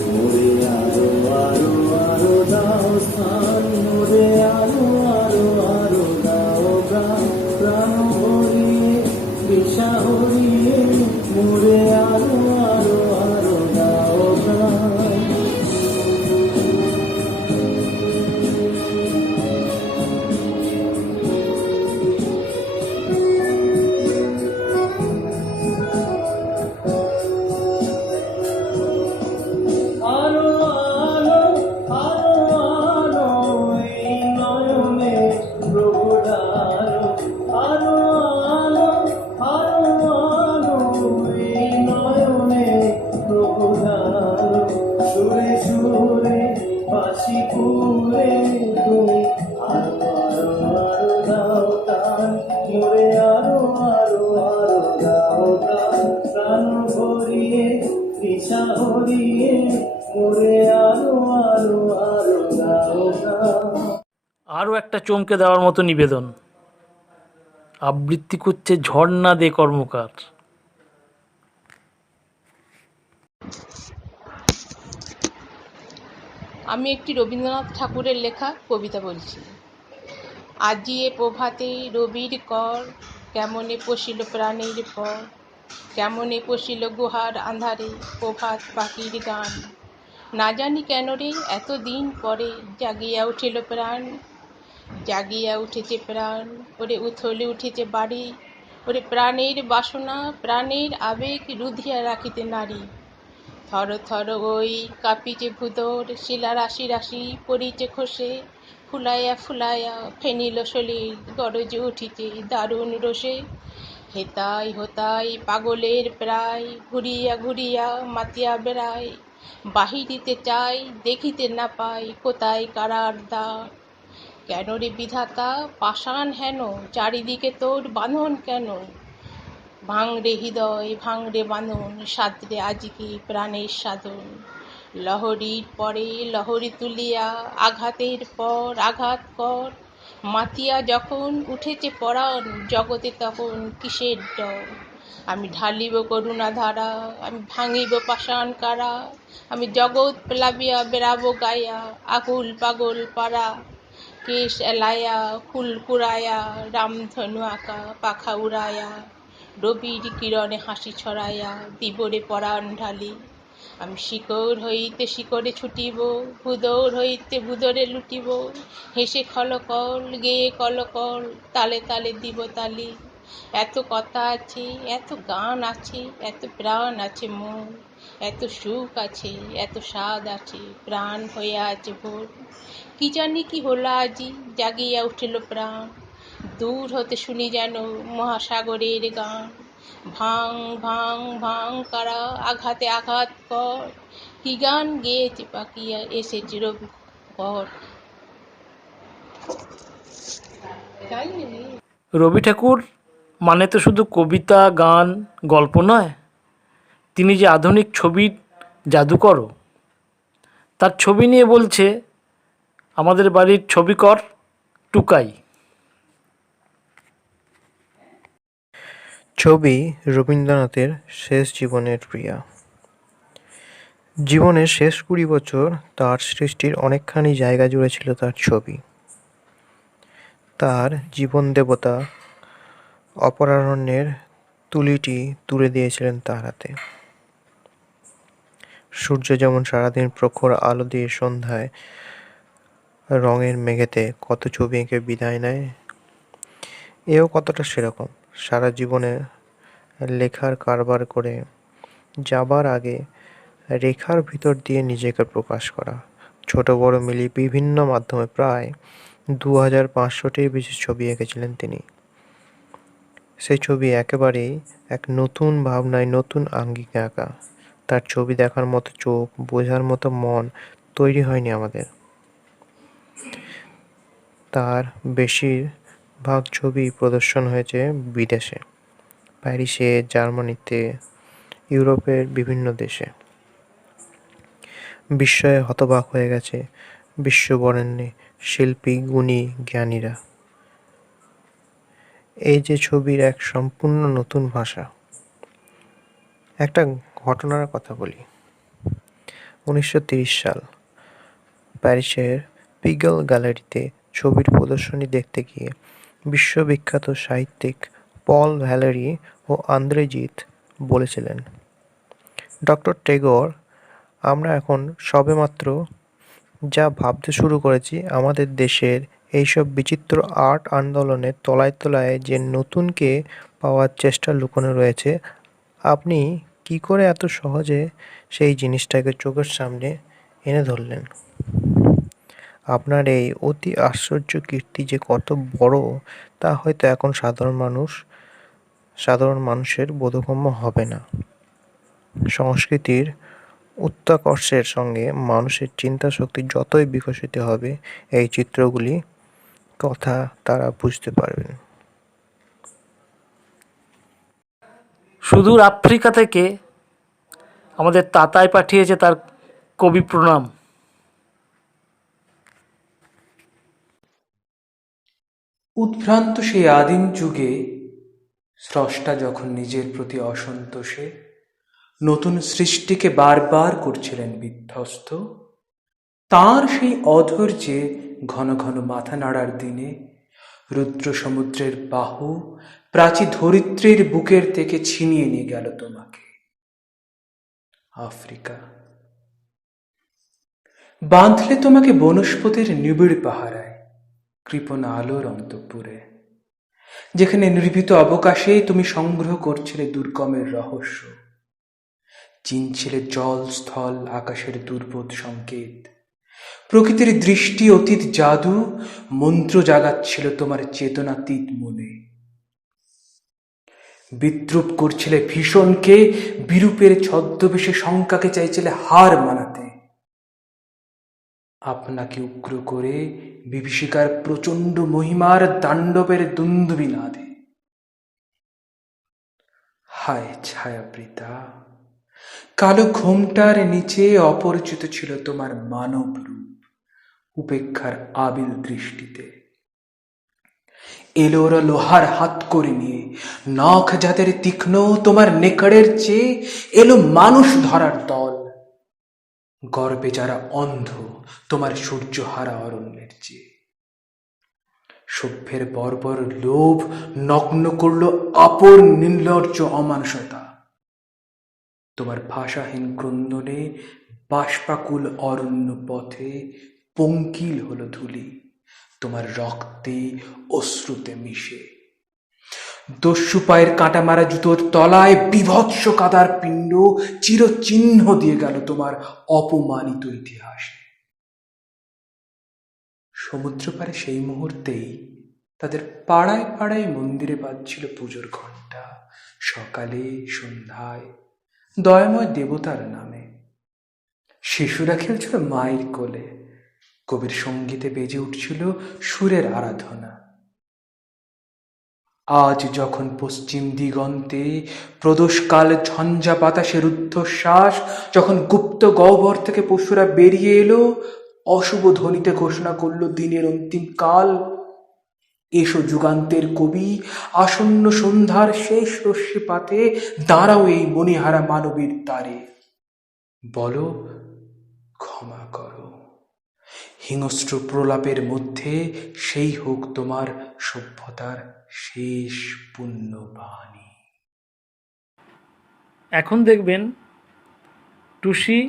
মোরে আরো আরো আরো দাও স্থান। মোরে আরো আরো আরো দাও প্রাণ। প্রাণ ভরিয়ে তৃষা হরিয়ে মোরে আরো আরো আরো দাও প্রাণ। আরো আলো আরো আলো এই নয়নে প্রভু ডালো। আরো আলো আরো আলো এই নয়নে প্রভু ডালো। সুরে সুরে বাঁশি পুরে তুমি আরো আরো আরো দাও প্রাণ। মোরে আরো আরো আরো দাও প্রাণ। প্রাণ ভরিয়ে তৃষা হরিয়ে মোরে আরো আরো আরো দাও প্রাণ। আরও একটা চমকে দেওয়ার মতো নিবেদন। আবৃত্তি করছে ঝর্ণা দে কর্মকার। আমি একটি রবীন্দ্রনাথ ঠাকুরের লেখা কবিতা বলছি। আজি এ প্রভাতে রবির কর, কেমনে পশিল প্রাণীর পর, কেমনে পশিল গুহার আঁধারে প্রভাত পাখির গান। না জানি কেন রে এতদিন পরে জাগিয়া উঠিল প্রাণ, জাগিয়া উঠেছে প্রাণ, ওরে উথলে উঠেছে বাড়ি, ওরে প্রাণের বাসনা প্রাণের আবেগ রুধিয়া রাখিতে নারী। থর থর ওই কাঁপিছে ভুদর, শিলা রাশি রাশি পড়িছে খসে, ফুলাইয়া ফুলাইয়া ফেনিল শরীর গরজে উঠিছে দারুণ রোষে। হেতাই হোতাই পাগলের প্রায়, ঘুরিয়া ঘুরিয়া মাতিয়া বেড়ায়, বাহিরিতে চাই দেখিতে না পাই কোথায় কারার দ্বার। কেন রে বিধাতা পাষাণ হেন, চারিদিকে তোর বাঁধন কেন? ভাঙরে হৃদয় ভাঙরে বাঁধন, সাদরে আজকে প্রাণের সাধন। লহরীর পরে লহরী তুলিয়া আঘাতের পর আঘাত কর, মাতিয়া যখন উঠেছে পরাণ জগতে তখন কিসের ডর? আমি ঢালিব করুণা ধারা, আমি ভাঙিব পাষাণ কারা, আমি জগৎ প্লাবিয়া বেড়াবো গায়া আকুল পাগল পাড়া। কেশ এলাইয়া ফুল কুড়াইয়া রামধনু আঁকা পাখা উড়াইয়া, রবির কিরণে হাসি ছড়াইয়া দিবরে পরাণ ঢালি। আমি শিকড় হইতে শিকড়ে ছুটিব, ভুদর হইতে ভুদরে লুটিব, হেসে খলকল গেয়ে কলকল তালে তালে দিব তালি। এত কথা আছে এত গান আছে এত প্রাণ আছে মন, এত সুখ আছে এত স্বাদ আছে প্রাণ হয়ে আছে ভোর। কি জানি কি হলো আজি জাগিয়া উঠিল প্রাণ, দূর হতে শুনি যেন মহাসাগরের গান। ভাং ভাং ভাং কারা আঘাতে আঘাত কর, কি গান গেয়েছে পাকিয়া এসেছে রবিকর। রবি ঠাকুর মানে তো শুধু কবিতা, গান, গল্প নয়, তিনি যে আধুনিক ছবির জাদুকরও। তার ছবি নিয়ে বলছে, আমাদের বাড়ির ছবিকর টুকাই। ছবি রবীন্দ্রনাথের শেষ জীবনের ক্রিয়া। জীবনের শেষ 20 বছর তার সৃষ্টির অনেকখানি জায়গা জুড়ে ছিল তার ছবি। তার জীবন দেবতা অপরাহ্নের তুলিটি তুলে দিয়েছিলেন তার হাতে। সূর্য যেমন সারাদিন প্রখর আলো দিয়ে সন্ধ্যায় রঙের মেঘেতে কত ছবি এঁকে বিদায় নেয়, এও কতটা সেরকম। সারা জীবনে লেখার কারবার করে যাবার আগে রেখার ভিতর দিয়ে নিজেকে প্রকাশ করা। ছোট বড় মিলিয়ে বিভিন্ন মাধ্যমে প্রায় 2500টির বেশি ছবি এঁকেছিলেন তিনি। সেই ছবি একেবারেই এক নতুন ভাবনায়, নতুন আঙ্গিকে আঁকা। তার ছবি দেখার মতো চোখ, বোঝার মতো মন তৈরি হয়নি আমাদের। তার বেশিরভাগ ছবি প্রদর্শন হয়েছে বিদেশে, প্যারিসে, জার্মানিতে, ইউরোপের বিভিন্ন দেশে। বিস্ময়ে হতবাক হয়ে গেছে বিশ্ববরেণ্যে শিল্পী, গুণী, জ্ঞানীরা। এই যে ছবির এক সম্পূর্ণ নতুন ভাষা। একটা ঘটনার কথা বলি। 1930 সাল, প্যারিসের পিগল গ্যালারিতে ছবির প্রদর্শনী দেখতে গিয়ে বিশ্ববিখ্যাত সাহিত্যিক পল ভ্যালেরি ও আন্দ্রে জিদ বলেছিলেন, ডক্টর টেগোর, আমরা এখন সবেমাত্র যা ভাবতে শুরু করেছি, আমাদের দেশের এইসব বিচিত্র আর্ট আন্দোলনের তলায় তলায় যে নতুনকে পাওয়ার চেষ্টা লুকোনো রয়েছে, আপনি কি করে এত সহজে সেই জিনিসটাকে চোখের সামনে এনে ধরলেন? আপনার এই অতি আশ্চর্য কীর্তি যে কত বড়, তা হয়তো এখন সাধারণ মানুষের বোধগম্য হবে না। সংস্কৃতির উত্তাকর্ষের সঙ্গে মানুষের চিন্তা শক্তি যতই বিকশিত হবে, এই চিত্রগুলি কথা তারা বুঝতে পারবেন। সুদূর আফ্রিকা থেকে আমাদের তাতায় পাঠিয়েছে তার কবি প্রণাম। উদ্ভ্রান্ত সেই আদিম যুগে স্রষ্টা যখন নিজের প্রতি অসন্তোষে নতুন সৃষ্টিকে বারবার করছিলেন বিধ্বস্ত, তাঁর সেই অধৈর্যে ঘন ঘন মাথা নাড়ার দিনে রুদ্র সমুদ্রের বাহু প্রাচী ধরিত্রীর বুকের থেকে ছিনিয়ে নিয়ে গেল তোমাকে। আফ্রিকা বাঁধলে তোমাকে বনস্পতির নিবিড় পাহারায়, কৃপণ আলোর অন্তঃপুরে, যেখানে নির্ভীত অবকাশে তুমি সংগ্রহ করছিলে দুর্গমের রহস্য, চিনছিলে জল, স্থল, আকাশের দুর্বোধ সংকেত। প্রকৃতির দৃষ্টি অতীত জাদু মন্ত্র জাগাচ্ছিল তোমার চেতনাতীত মনে। বিদ্রুপ করছিলে ভীষণকে, বিরূপের ছদ্মবেশে শঙ্কাকে চাইছিলে হার মানাতে। আপনাকে উগ্র করে বিভীষিকার প্রচণ্ড মহিমার তাণ্ডবের দুন্দুবি নাদে। হায় ছায়াবৃতা, কালো ঘোমটার নিচে অপরিচিত ছিল তোমার মানব রূপ উপেক্ষার আবিল দৃষ্টিতে। এলো ওরা লোহার হাত করে নিয়ে, নখ যাদের তীক্ষ্ণ তোমার নেকড়ের চেয়ে, এলো মানুষ ধরার দল, গর্বে যারা অন্ধ তোমার সূর্যহারা অরণ্যের চেয়ে। সভ্যের বর্বর লোভ নগ্ন করল আপর নির্লজ্জ অমানুষতা। তোমার ভাষাহীন ক্রন্দনে বাষ্পাকুল অরণ্য পথে পঙ্কিল হলো ধূলি, তোমার রক্তে অশ্রুতে মিশে। দস্যু পায়ের কাঁটা মারা জুতোর তলায় বিভৎস কাদার পিণ্ড চিরচিহ্ন দিয়ে গেল তোমার অপমানিত ইতিহাসে। সমুদ্র পারে সেই মুহূর্তেই তাদের পাড়ায় পাড়ায় মন্দিরে বাজছিল পুজোর ঘণ্টা, সকালে সন্ধ্যায় দয়াময় দেবতার নামে। শিশুরা খেলছিল মায়ের কোলে, কবির সঙ্গীতে বেজে উঠছিল সুরের আরাধনা। আজ যখন পশ্চিম দিগন্তে প্রদোষকাল ঝঞ্ঝা বাতাসের ঊর্ধ্বশ্বাস, যখন গুপ্ত গহ্বর থেকে পশুরা বেরিয়ে এলো, অশুভ ধ্বনিতে ঘোষণা করলো দিনের অন্তিম কাল। এসো যুগান্তের কবি, আসন্ন সন্ধ্যার শেষ রশ্মিপাতে দাঁড়াও এই মণিহারা মানবীর দ্বারে। বলো ক্ষমা করো, হিংস্র প্রলাপের মধ্যে সেই হোক তোমার সভ্যতার শেষ পুণ্যবাণী। এখন দেখবেন টুসি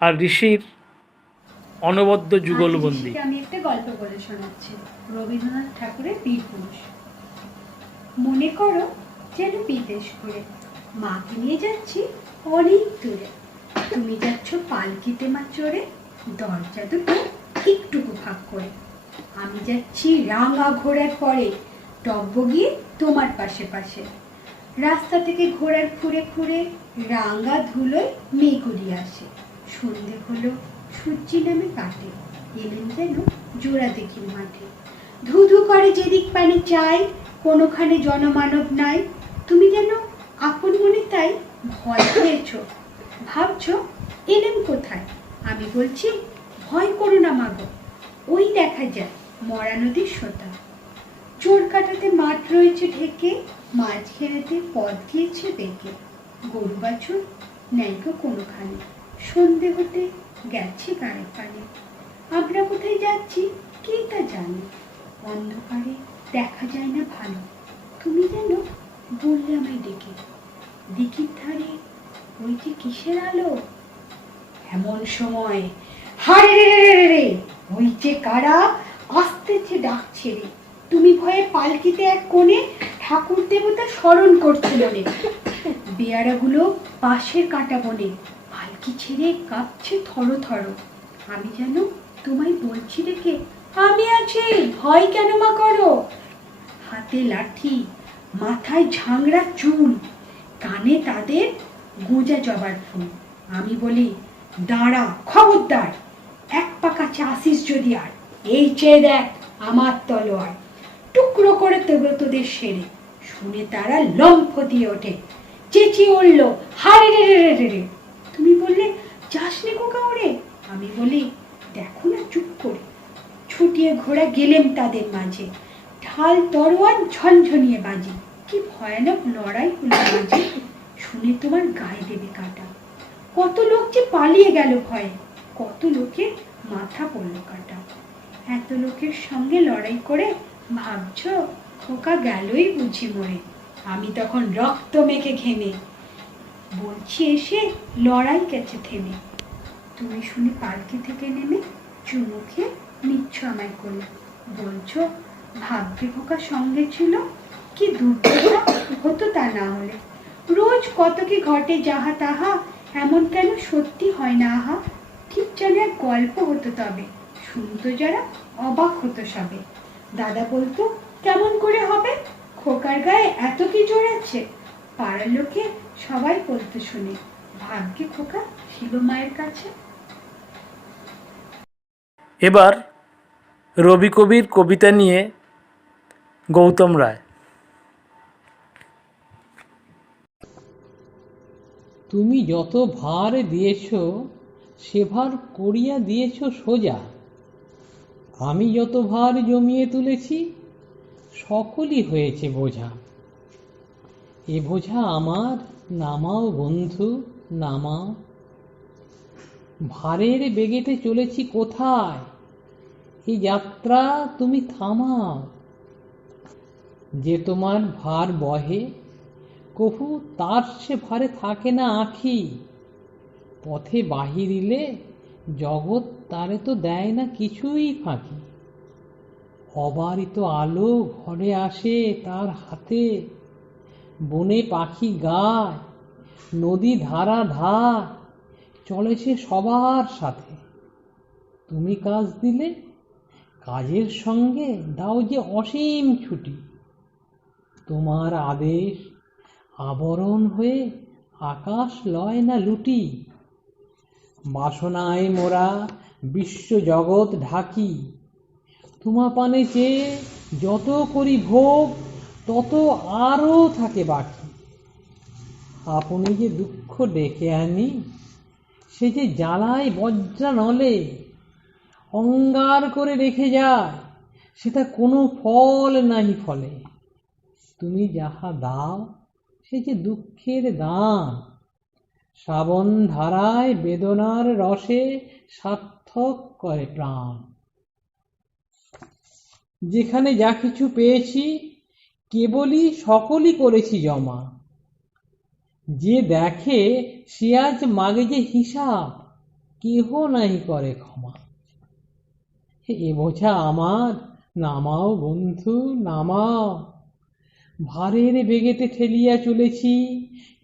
আর ঋষির অনবদ্য যুগলবন্দি। আমি একটা গল্প বলে শোনাচ্ছি, রবীন্দ্রনাথ ঠাকুরের বীর পুরুষ। মনে করো যেন বিদেশ ঘুরে মাকে নিয়ে যাচ্ছি অনেক দূরে। তুমি যাচ্ছ পালকিতে মা চড়ে, দরজা দুটো একটুকু ফাঁক করে। আমি যাচ্ছি রাঙা ঘোড়ার পরে, টব্ব গিয়ে তোমার পাশে পাশে। রাস্তা থেকে ঘোড়ার খুঁড়ে খুঁড়ে রাঙা ধুলোয় মেঘ উড়িয়ে আসে। সন্ধে হলো, সূর্যি নামে কাটে, এলেন যেন জোড়া দেখি মাঠে। ধু ধু করে যেদিক পানে চাই, কোনোখানে জনমানব নাই। তুমি যেন আপন মনে তাই ভয় পেয়েছ, ভাবছ এলেন কোথায়। আমি বলছি ভয় করো না মাগো, ওই দেখা যায় মরা নদীর সোতা। চোর কাটাতে মাঠ রয়েছে ঢেকে, মাছ ঘেরাতে পথ গিয়েছে বেঁকে। গরু বাছুর নেইকো কোনোখানে, সন্ধে হতে গেছে গায়ে পানে। আমরা কোথায় যাচ্ছি কে তা জানে, অন্ধকারে দেখা যায় না ভালো। তুমি যেন বললে আমায় ডেকে, দিকির ধারে ওই যে কিসের আলো। এমন সময় হারে রে রে, ওই যে কারা আসতেছে ডাকছে রে। তুমি ভয়ে পালকিতে এক কোণে ঠাকুর দেবতা স্মরণ করছো মনে। বেয়ারাগুলো পাশের কাঁটা বনে, পালকি ছেড়ে কাঁপছে থর থর। আমি যেন তোমায় বলছি রেখে, আমি আছি ভয় কেন মা করো। হাতে লাঠি, মাথায় ঝাংড়া চুল, কানে তাদের গোঁজা জবার ফুল। আমি বলি দাঁড়া খবরদার, এক পা কাছে আসিস যদি আর, এই চেয়ে দেখ আমার তলোয়ার। টুকরো করে দেবো তোদের সেরে। শুনে তারা লম্ফ দিয়ে ওঠে, চেঁচিয়ে উঠল হারে রে রে রে রে। তুমি বললে যাসনি কোকা ওরে। আমি বলি দেখো না চুপ করে। ছুটিয়ে ঘোড়া গেলেম তাদের মাঝে, ঢাল তরোয়াল ঝনঝনিয়ে বাজে। কি ভয়ানক লড়াই হলো মাঝে, শুনে তোমার গায়ে দেবে কাটা। কত লোক যে পালিয়ে গেল ভয়ে, কত লোকের মাথা পড়লো কাটা। এত লোকের সঙ্গে লড়াই করে ভাবছ খোকা গেলই বুঝি মরে। আমি তখন রক্ত মেখে ঘেমে বলছি এসে লড়াই গেছে থেমে। তুমি শুনে পালকি থেকে নেমে চুমুখে নিচ্ছ আমায় কোলে, বলছো ভাগ্যে খোকা সঙ্গে ছিল, কি দুর্দশা হতো তা না হলে। রোজ কত কি ঘটে যাহা তাহা, এমন কেন সত্যি হয় না আহা। ঠিক যেন এক গল্প হতো তবে, শুনতো যারা অবাক হতো সবে। দাদা বলতো কেমন করে হবে, খোকার গায়ে এত কি জোর আছে। পাড়ার লোকে সবাই বলতো শুনে, ভাগ্যে খোকা ছিল মায়ের কাছে। এবার রবি কবির কবিতা নিয়ে গৌতম রায়। তুমি যত ভার দিয়েছ সে ভার করিয়া দিয়েছ সোজা। আমি যত ভার জমিয়ে তুলেছি সকলই হয়েছে বোঝা। এ বোঝা আমার, নামাও বন্ধু নামাও। ভারের বেগেতে চলেছি কোথায়, এই যাত্রা তুমি থামাও। যে তোমার ভার বহে কভু তার সে ভারে থাকে না আঁখি। পথে বাহিরিলে জগৎ তারে তো দেয় না কিছুই ফাঁকি। অবারিত আলো ঘরে আসে তার হাতে, বনে পাখি গায়, নদী ধারা ধায়, চলেছে সবার সাথে। তুমি কাজ দিলে কাজের সঙ্গে দাও যে অসীম ছুটি। তোমার আদেশ আবরণ হয়ে আকাশ লয় না লুটি। বাসনায় মোরা বিশ্ব জগৎ ঢাকি, তোমা পানে চেয়ে যত করি ভোগ তত আরও থাকে বাকি। আপনি যে দুঃখ ডেকে আনি, সে যে জ্বালায় বজ্রা নলে অঙ্গার করে রেখে যায়, সেটা কোনো ফল নাহি ফলে। তুমি যাহা দাও সে যে দুঃখের দান, শ্রাবণ ধারায় বেদনার রসে সার্থক করে প্রাণ। যেখানে যা কিছু পেয়েছি কেবলই সকলই করেছি জমা। যে দেখে সে আজ মাগে যে হিসাব, কেহ নাহি করে ক্ষমা। এ বোঝা আমার নামাও বন্ধু নামাও, ভারের বেগেতে ঠেলিয়া চলেছি,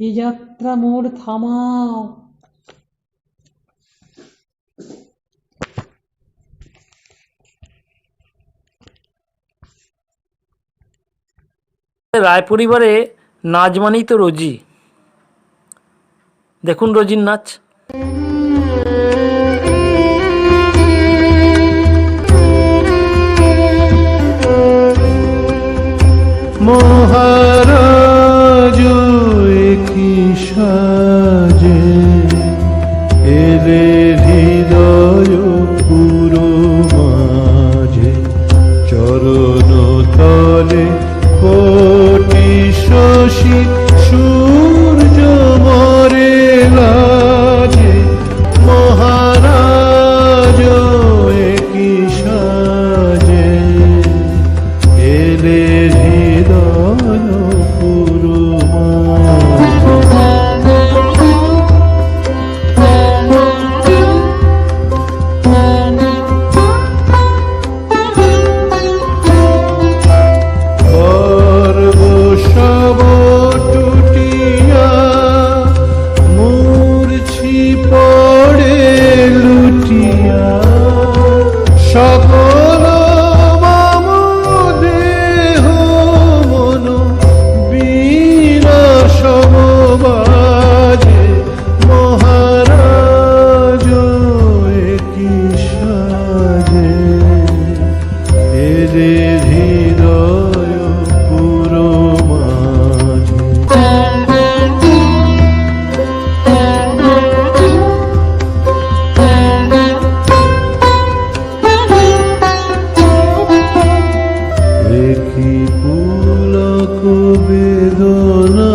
এ যাত্রা মোর থামাও। রায় পরিবারে নাচ মানেই তো রোজি। দেখুন রোজির নাচ। মহারাজ কি সাজে এলে হৃদয় পুরো মাঝে, চরণ তলে কোটি শশী সূর্য মরে লাজে। মহারাজ কি সাজে এলে হৃদয় পুরো সকল মম দেহ মন বীণা সমবাজে। মহারাজ কি সাজে এলে হৃদয় পুরো মাঝে। দেখি পুলক বেদনা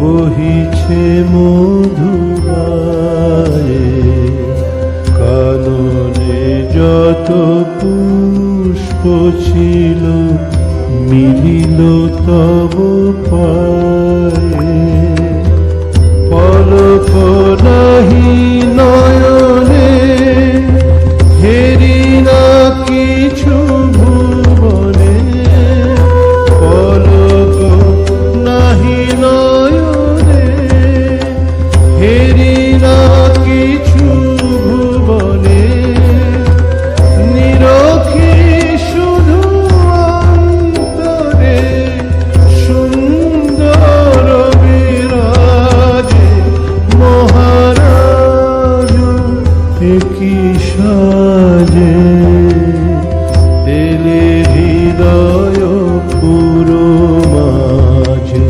বহিছে মধুরায়ে, কাননে যত পুষ্প ছিল মিলিল তব পায়ে। পলক নাহি নয়নে হেরি না কিছু ভুবনে, পলক নাহি নয়নে হেরি না কিছু ভুবনে। নিরখি শুধু অন্তরে সুন্দর বিরাজে। মহারাজ কি সাজে এলে হৃদয় পুরো মাঝে,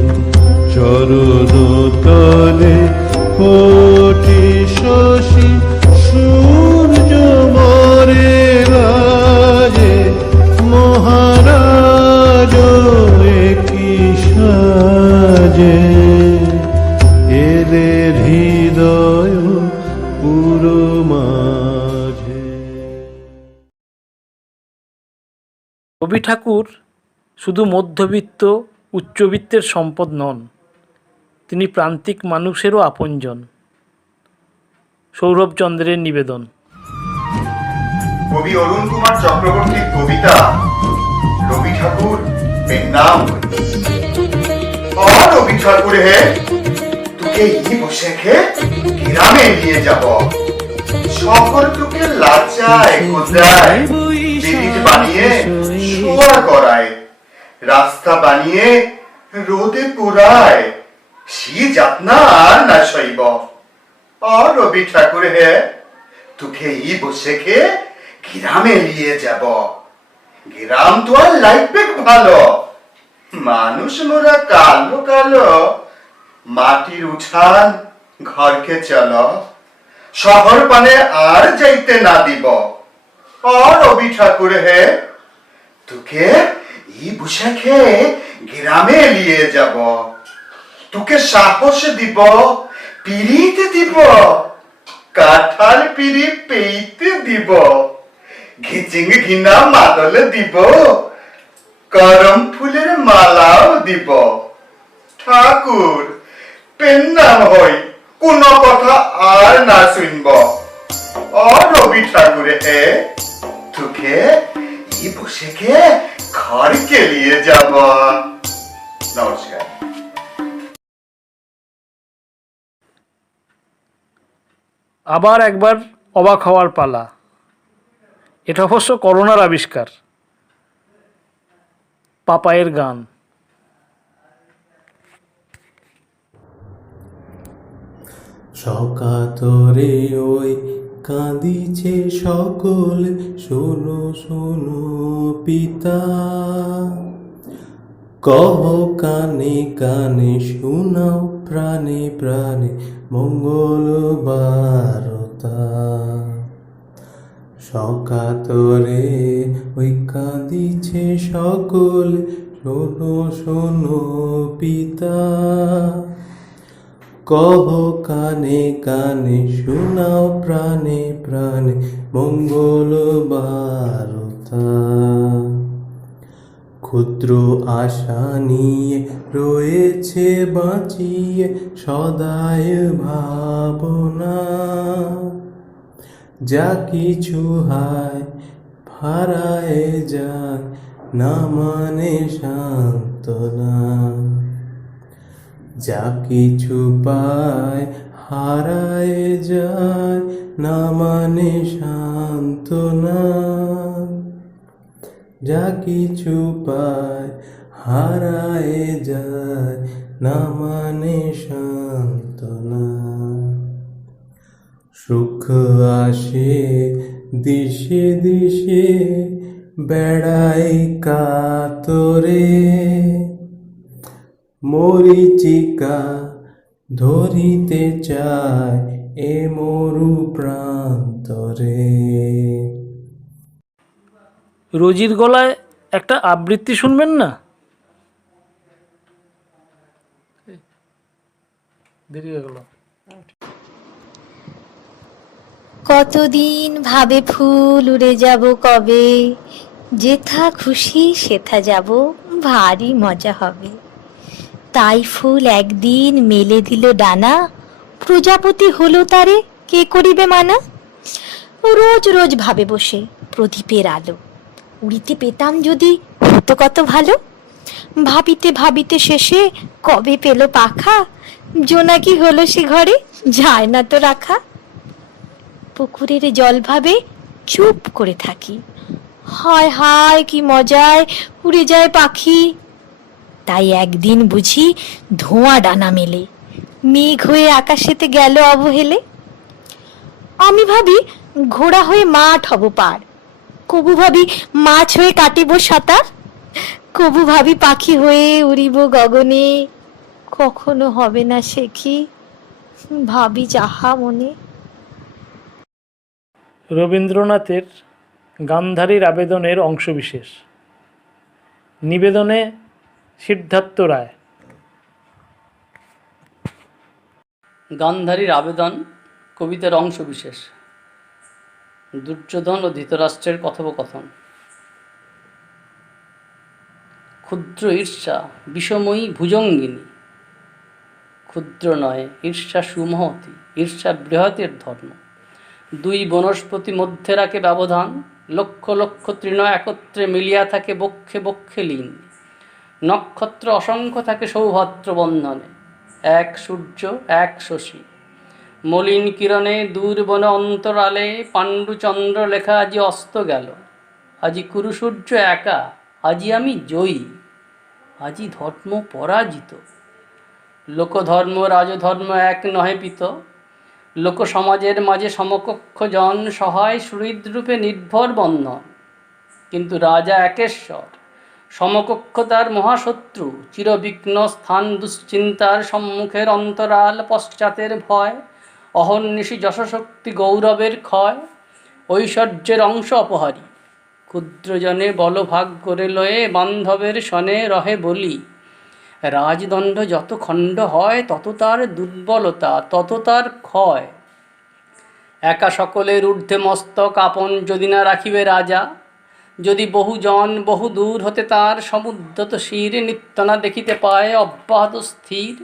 চরণ তলে কোটি শশী সূর্য মরে লাজে। মহারাজ কি সাজে এলে হৃদয় পুরো মাঝে। রবি ঠাকুর শুধু মধ্যবিত্ত উচ্চবিত্তের সম্পদ নন, তিনি প্রান্তিক মানুষেরও আপনজন। সৌরভচন্দ্রের নিবেদন। কবি অরুণ কুমার চক্রবর্তীর কবিতা রবি ঠাকুর এর নাম। রবি ঠাকুর হে তোকে ই বসে খে গ্রামে নিয়ে যাব, শহর তোকে লাচায় কোথায়, ব্রিজ বানিয়ে শোয়া করায়, রাস্তা বানিয়ে রোদে পোড়ায়, সি যাতনা আর না সইব। রবি ঠাকুর হে তোকে ই বসে খে গ্রামে নিয়ে যাব, গ্রাম তো আর লাগবে ভালো, মানুষ মোরা কালো কালো মাটির উঠান ঘরকে চল শহর পানে আর যাইতে না দিব ও রবি ঠাকুর হে তোকে ই বুঝাকে গ্রামে নিয়ে যাব তোকে সাহস দিব পিড়িতে দিব কাঁঠাল পিড়ি পেইতে দিব ঘিচিং ঘিনা মাদল দিব করম ফুলের মালাও দিব ঠাকুর পেন্নাম হই কোন কথা আর না শুনব ও রবি ঠাকুর হে তোকে ই বসেকে ঘরকে নিয়ে যাব নমস্কার। আবার একবার অবাক হওয়ার পালা। এটা অবশ্য করোনার আবিষ্কার। পাপায়ের গান। সকাতরে ওই কাঁদিছে সকল শোনো শোনো পিতা কহ কানে কানে শোনাও প্রাণে প্রাণে মঙ্গল বারতা সকাতরে ওই কাঁদিছে সকল শোনো শোনো পিতা কহ কানে কানে শোনাও প্রাণে প্রাণে মঙ্গল বারতা ক্ষুদ্র আশা নিয়ে রয়েছে বাঁচিয়ে সদায় ভাবনা যা কিছু হায় হারায় যায় না মানে সান্ত্বনা যা কিছু পায় হারায় যায় না মানে সান্ত্বনা যা কিছু পায় হারায় যায় না মানে সান্ত্বনা সুখ আসে দিশে দিশে বেড়াই কাতরে মরিচিকা ধরিতে চায় এ মরু প্রান্তরে। রোজির গলায় একটা আবৃত্তি শুনবেন না? দেরি হয়ে গেল। কতদিন ভাবে ফুল উড়ে যাব কবে, যেথা খুশি সেথা যাব, ভারী মজা হবে। তাই ফুল একদিন মেলে দিল ডানা, প্রজাপতি হলো তারে কে করিবে মানা। রোজ রোজ ভাবে বসে প্রদীপের আলো, উড়িতে পেতাম যদি হতো কত ভালো। ভাবিতে ভাবিতে শেষে কবে পেল পাখা, জোনাকি হলো সে ঘরে যায় না তো রাখা। পুকুরের জল ভাবে চুপ করে থাকি, হায় হায় কি মজায় উড়ে যায় পাখি। তাই একদিন বুঝি ধোঁয়া ডানা মেলে, মেঘ হয়ে আকাশেতে গেল অবহেলে। আমি ভাবি ঘোড়া হয়ে মাঠ হব পার, কবু ভাবি মাছ হয়ে কাটিব সাঁতার, কবু ভাবি পাখি হয়ে উড়িব গগনে, কখনো হবে না সে কি ভাবি যাহা মনে। রবীন্দ্রনাথের গান্ধারীর আবেদনের অংশবিশেষ। নিবেদনে সিদ্ধার্থ রায়। গান্ধারীর আবেদন কবিতার অংশবিশেষ। দুর্যোধন ও ধৃতরাষ্ট্রের কথোপকথন। ক্ষুদ্র ঈর্ষা বিষময়ী ভুজঙ্গিনী, ক্ষুদ্র নয় ঈর্ষা সুমহতি, ঈর্ষা বৃহতের ধর্ম। দুই বনস্পতি মধ্যে রাখে ব্যবধান, লক্ষ লক্ষ তৃণ একত্রে মিলিয়া থাকে বক্ষে বক্ষে লীন। নক্ষত্র অসংখ্য থাকে সৌভদ্র বন্ধনে, এক সূর্য এক শশী। মলিন কিরণে দূর বন অন্তরালে, পাণ্ডুচন্দ্র লেখা আজি অস্ত গেল। আজি কুরুসূর্য একা, আজি আমি জয়ী, আজি ধর্ম পরাজিত। লোকধর্ম রাজধর্ম এক নহে পিত, লোক সমাজের মাঝে সমকক্ষ জন সহায় সুহৃদরূপে নির্ভর বন্ধন। কিন্তু রাজা একেশ্বর, সমকক্ষ তার মহাশত্রু, চিরবিঘ্ন স্থান দুশ্চিন্তার সম্মুখের অন্তরাল, পশ্চাতের ভয়, অহর্নিশি যশশক্তি গৌরবের ক্ষয়, ঐশ্বর্যের অংশ অপহারী, ক্ষুদ্রজনে বলভাগ করে লয়ে বান্ধবের সনে রহে বলি। রাজদণ্ড যত খণ্ড হয় তত তার দুর্বলতা, তত তার ক্ষয়। একা সকলের ঊর্ধ্বে মস্তক আপন যদি না রাখিবে রাজা, যদি বহুজন বহু দূর হতে তার সমুদ্যত শির নিত্য না দেখিতে পায় অব্যাহত স্থির,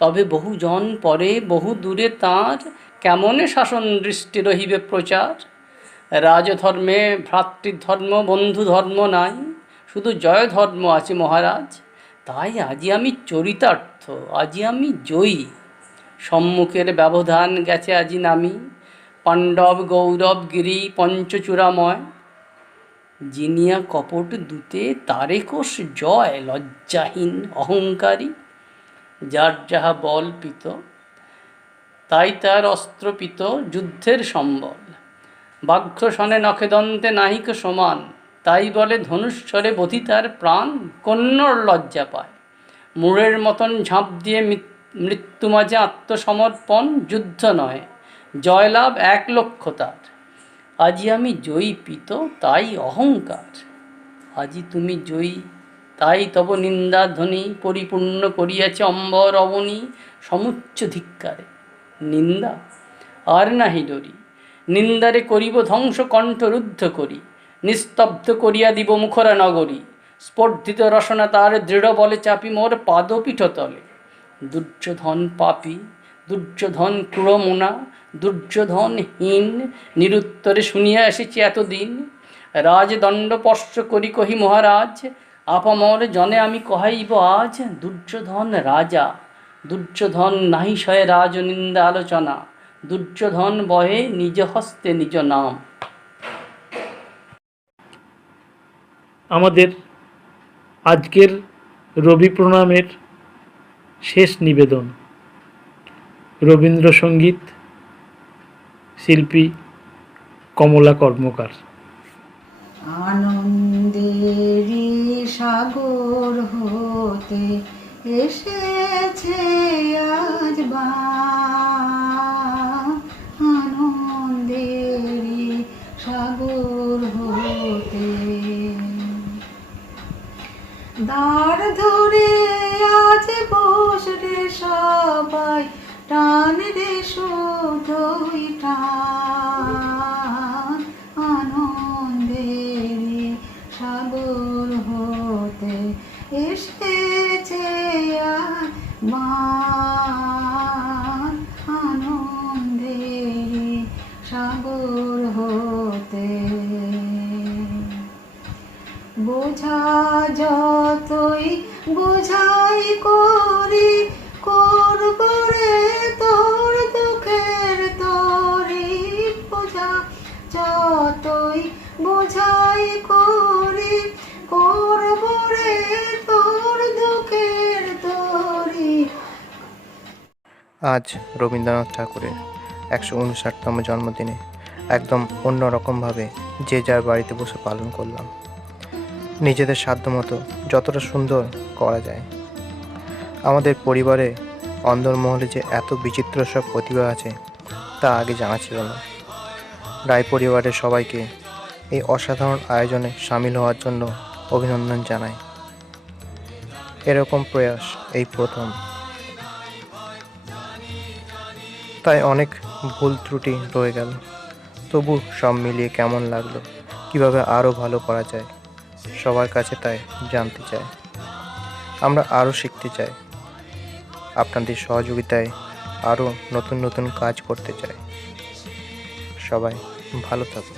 তবে বহুজন পরে বহু দূরে তাঁর কেমনে শাসন দৃষ্টি রহিবে প্রচার। রাজধর্মে ভ্রাতৃধর্ম বন্ধু ধর্ম নাই, শুধু জয় ধর্ম আছে মহারাজ। তাই আজি আমি চরিতার্থ, আজি আমি জয়ী। সম্মুখের ব্যবধান গেছে আজি নামি, পাণ্ডব গৌরব গিরি পঞ্চচূড়াময়। জিনিয়া কপট দূতে তারে কোষ জয়, লজ্জাহীন অহংকারী। যার যাহা বল পিত তাই তার অস্ত্র পিত, যুদ্ধের সম্বল। বাঘ্রসনে নখেদন্তে নাহিক সমান, তাই বলে ধনুষ্বরে বধি তার প্রাণ কন্নড় লজ্জা পায়। মূঢ়ের মতন ঝাঁপ দিয়ে মৃত্যু মাঝে আত্মসমর্পণ, যুদ্ধ নয় জয়লাভ 1 লক্ষ তার। আজি আমি জয়ী পিত তাই অহংকার, আজি তুমি জয়ী তাই তব নিন্দা ধ্বনি পরিপূর্ণ করিয়াছে অম্বর অবনী সমুচ্চ ধিক্কারে। নিন্দা আর নাহি ডরি, নিন্দারে করিব ধ্বংস কণ্ঠ রুদ্ধ করি, নিস্তব্ধ করিয়া দিব মুখরা নগরী। স্পর্ধিত রসনা তার দৃঢ় বলে চাপি মোর পাদপীঠ তলে। দুর্যোধন পাপী, দুর্যোধন ক্রূরমনা, দুর্যোধনহীন নিরুত্তরে শুনিয়া এসেছি এতদিন। রাজদণ্ড স্পর্শ করি কহি মহারাজ, আপামর জনে আমি কহাইব আজ। দুর্যোধন রাজা, দুর্যোধন নাহি সয়ে রাজনিন্দা আলোচনা, দুর্যোধন বহে নিজ হস্তে নিজ নাম। আমাদের আজকের রবি প্রণামের শেষ নিবেদন রবীন্দ্রসঙ্গীত শিল্পী কমলা কর্মকার। আনন্দেরই সাগর হতে এসেছে আজ আনন্দেরই সাগর হতে দাঁড় ধরে আজ বসরে সবাই, টান রে শুধুই টান। আনন্দেরই সাগর হতে এসেছে আজ আনন্দেরই সাগর হতে। বোঝা যতই বোঝাই করি, করব রে তোর দুঃখের তরি। বোঝা যতই বোঝাই করি, করব রে তোর দুঃখের তরি। আজ রবীন্দ্রনাথ ঠাকুরের 159তম জন্মদিনে একদম অন্যরকমভাবে যে যার বাড়িতে বসে পালন করলাম, নিজেদের সাধ্যমতো যতটা সুন্দর করা যায়। আমাদের পরিবারে অন্দরমহলে যে এত বিচিত্র সব প্রতিভা আছে তা আগে জানা ছিল না। রায় পরিবারের সবাইকে এই অসাধারণ আয়োজনে সামিল হওয়ার জন্য অভিনন্দন জানাই। এরকম প্রয়াস এই প্রথম, তাই অনেক ভুল ত্রুটি রয়ে গেল। তবু সব মিলিয়ে কেমন লাগলো, কিভাবে আরও ভালো করা যায় সবার কাছে তাই জানতে চাই। আমরা আরও শিখতে চাই, আপনাদের সহযোগিতায় আরও নতুন নতুন কাজ করতে চাই। সবাই ভালো থাকুন।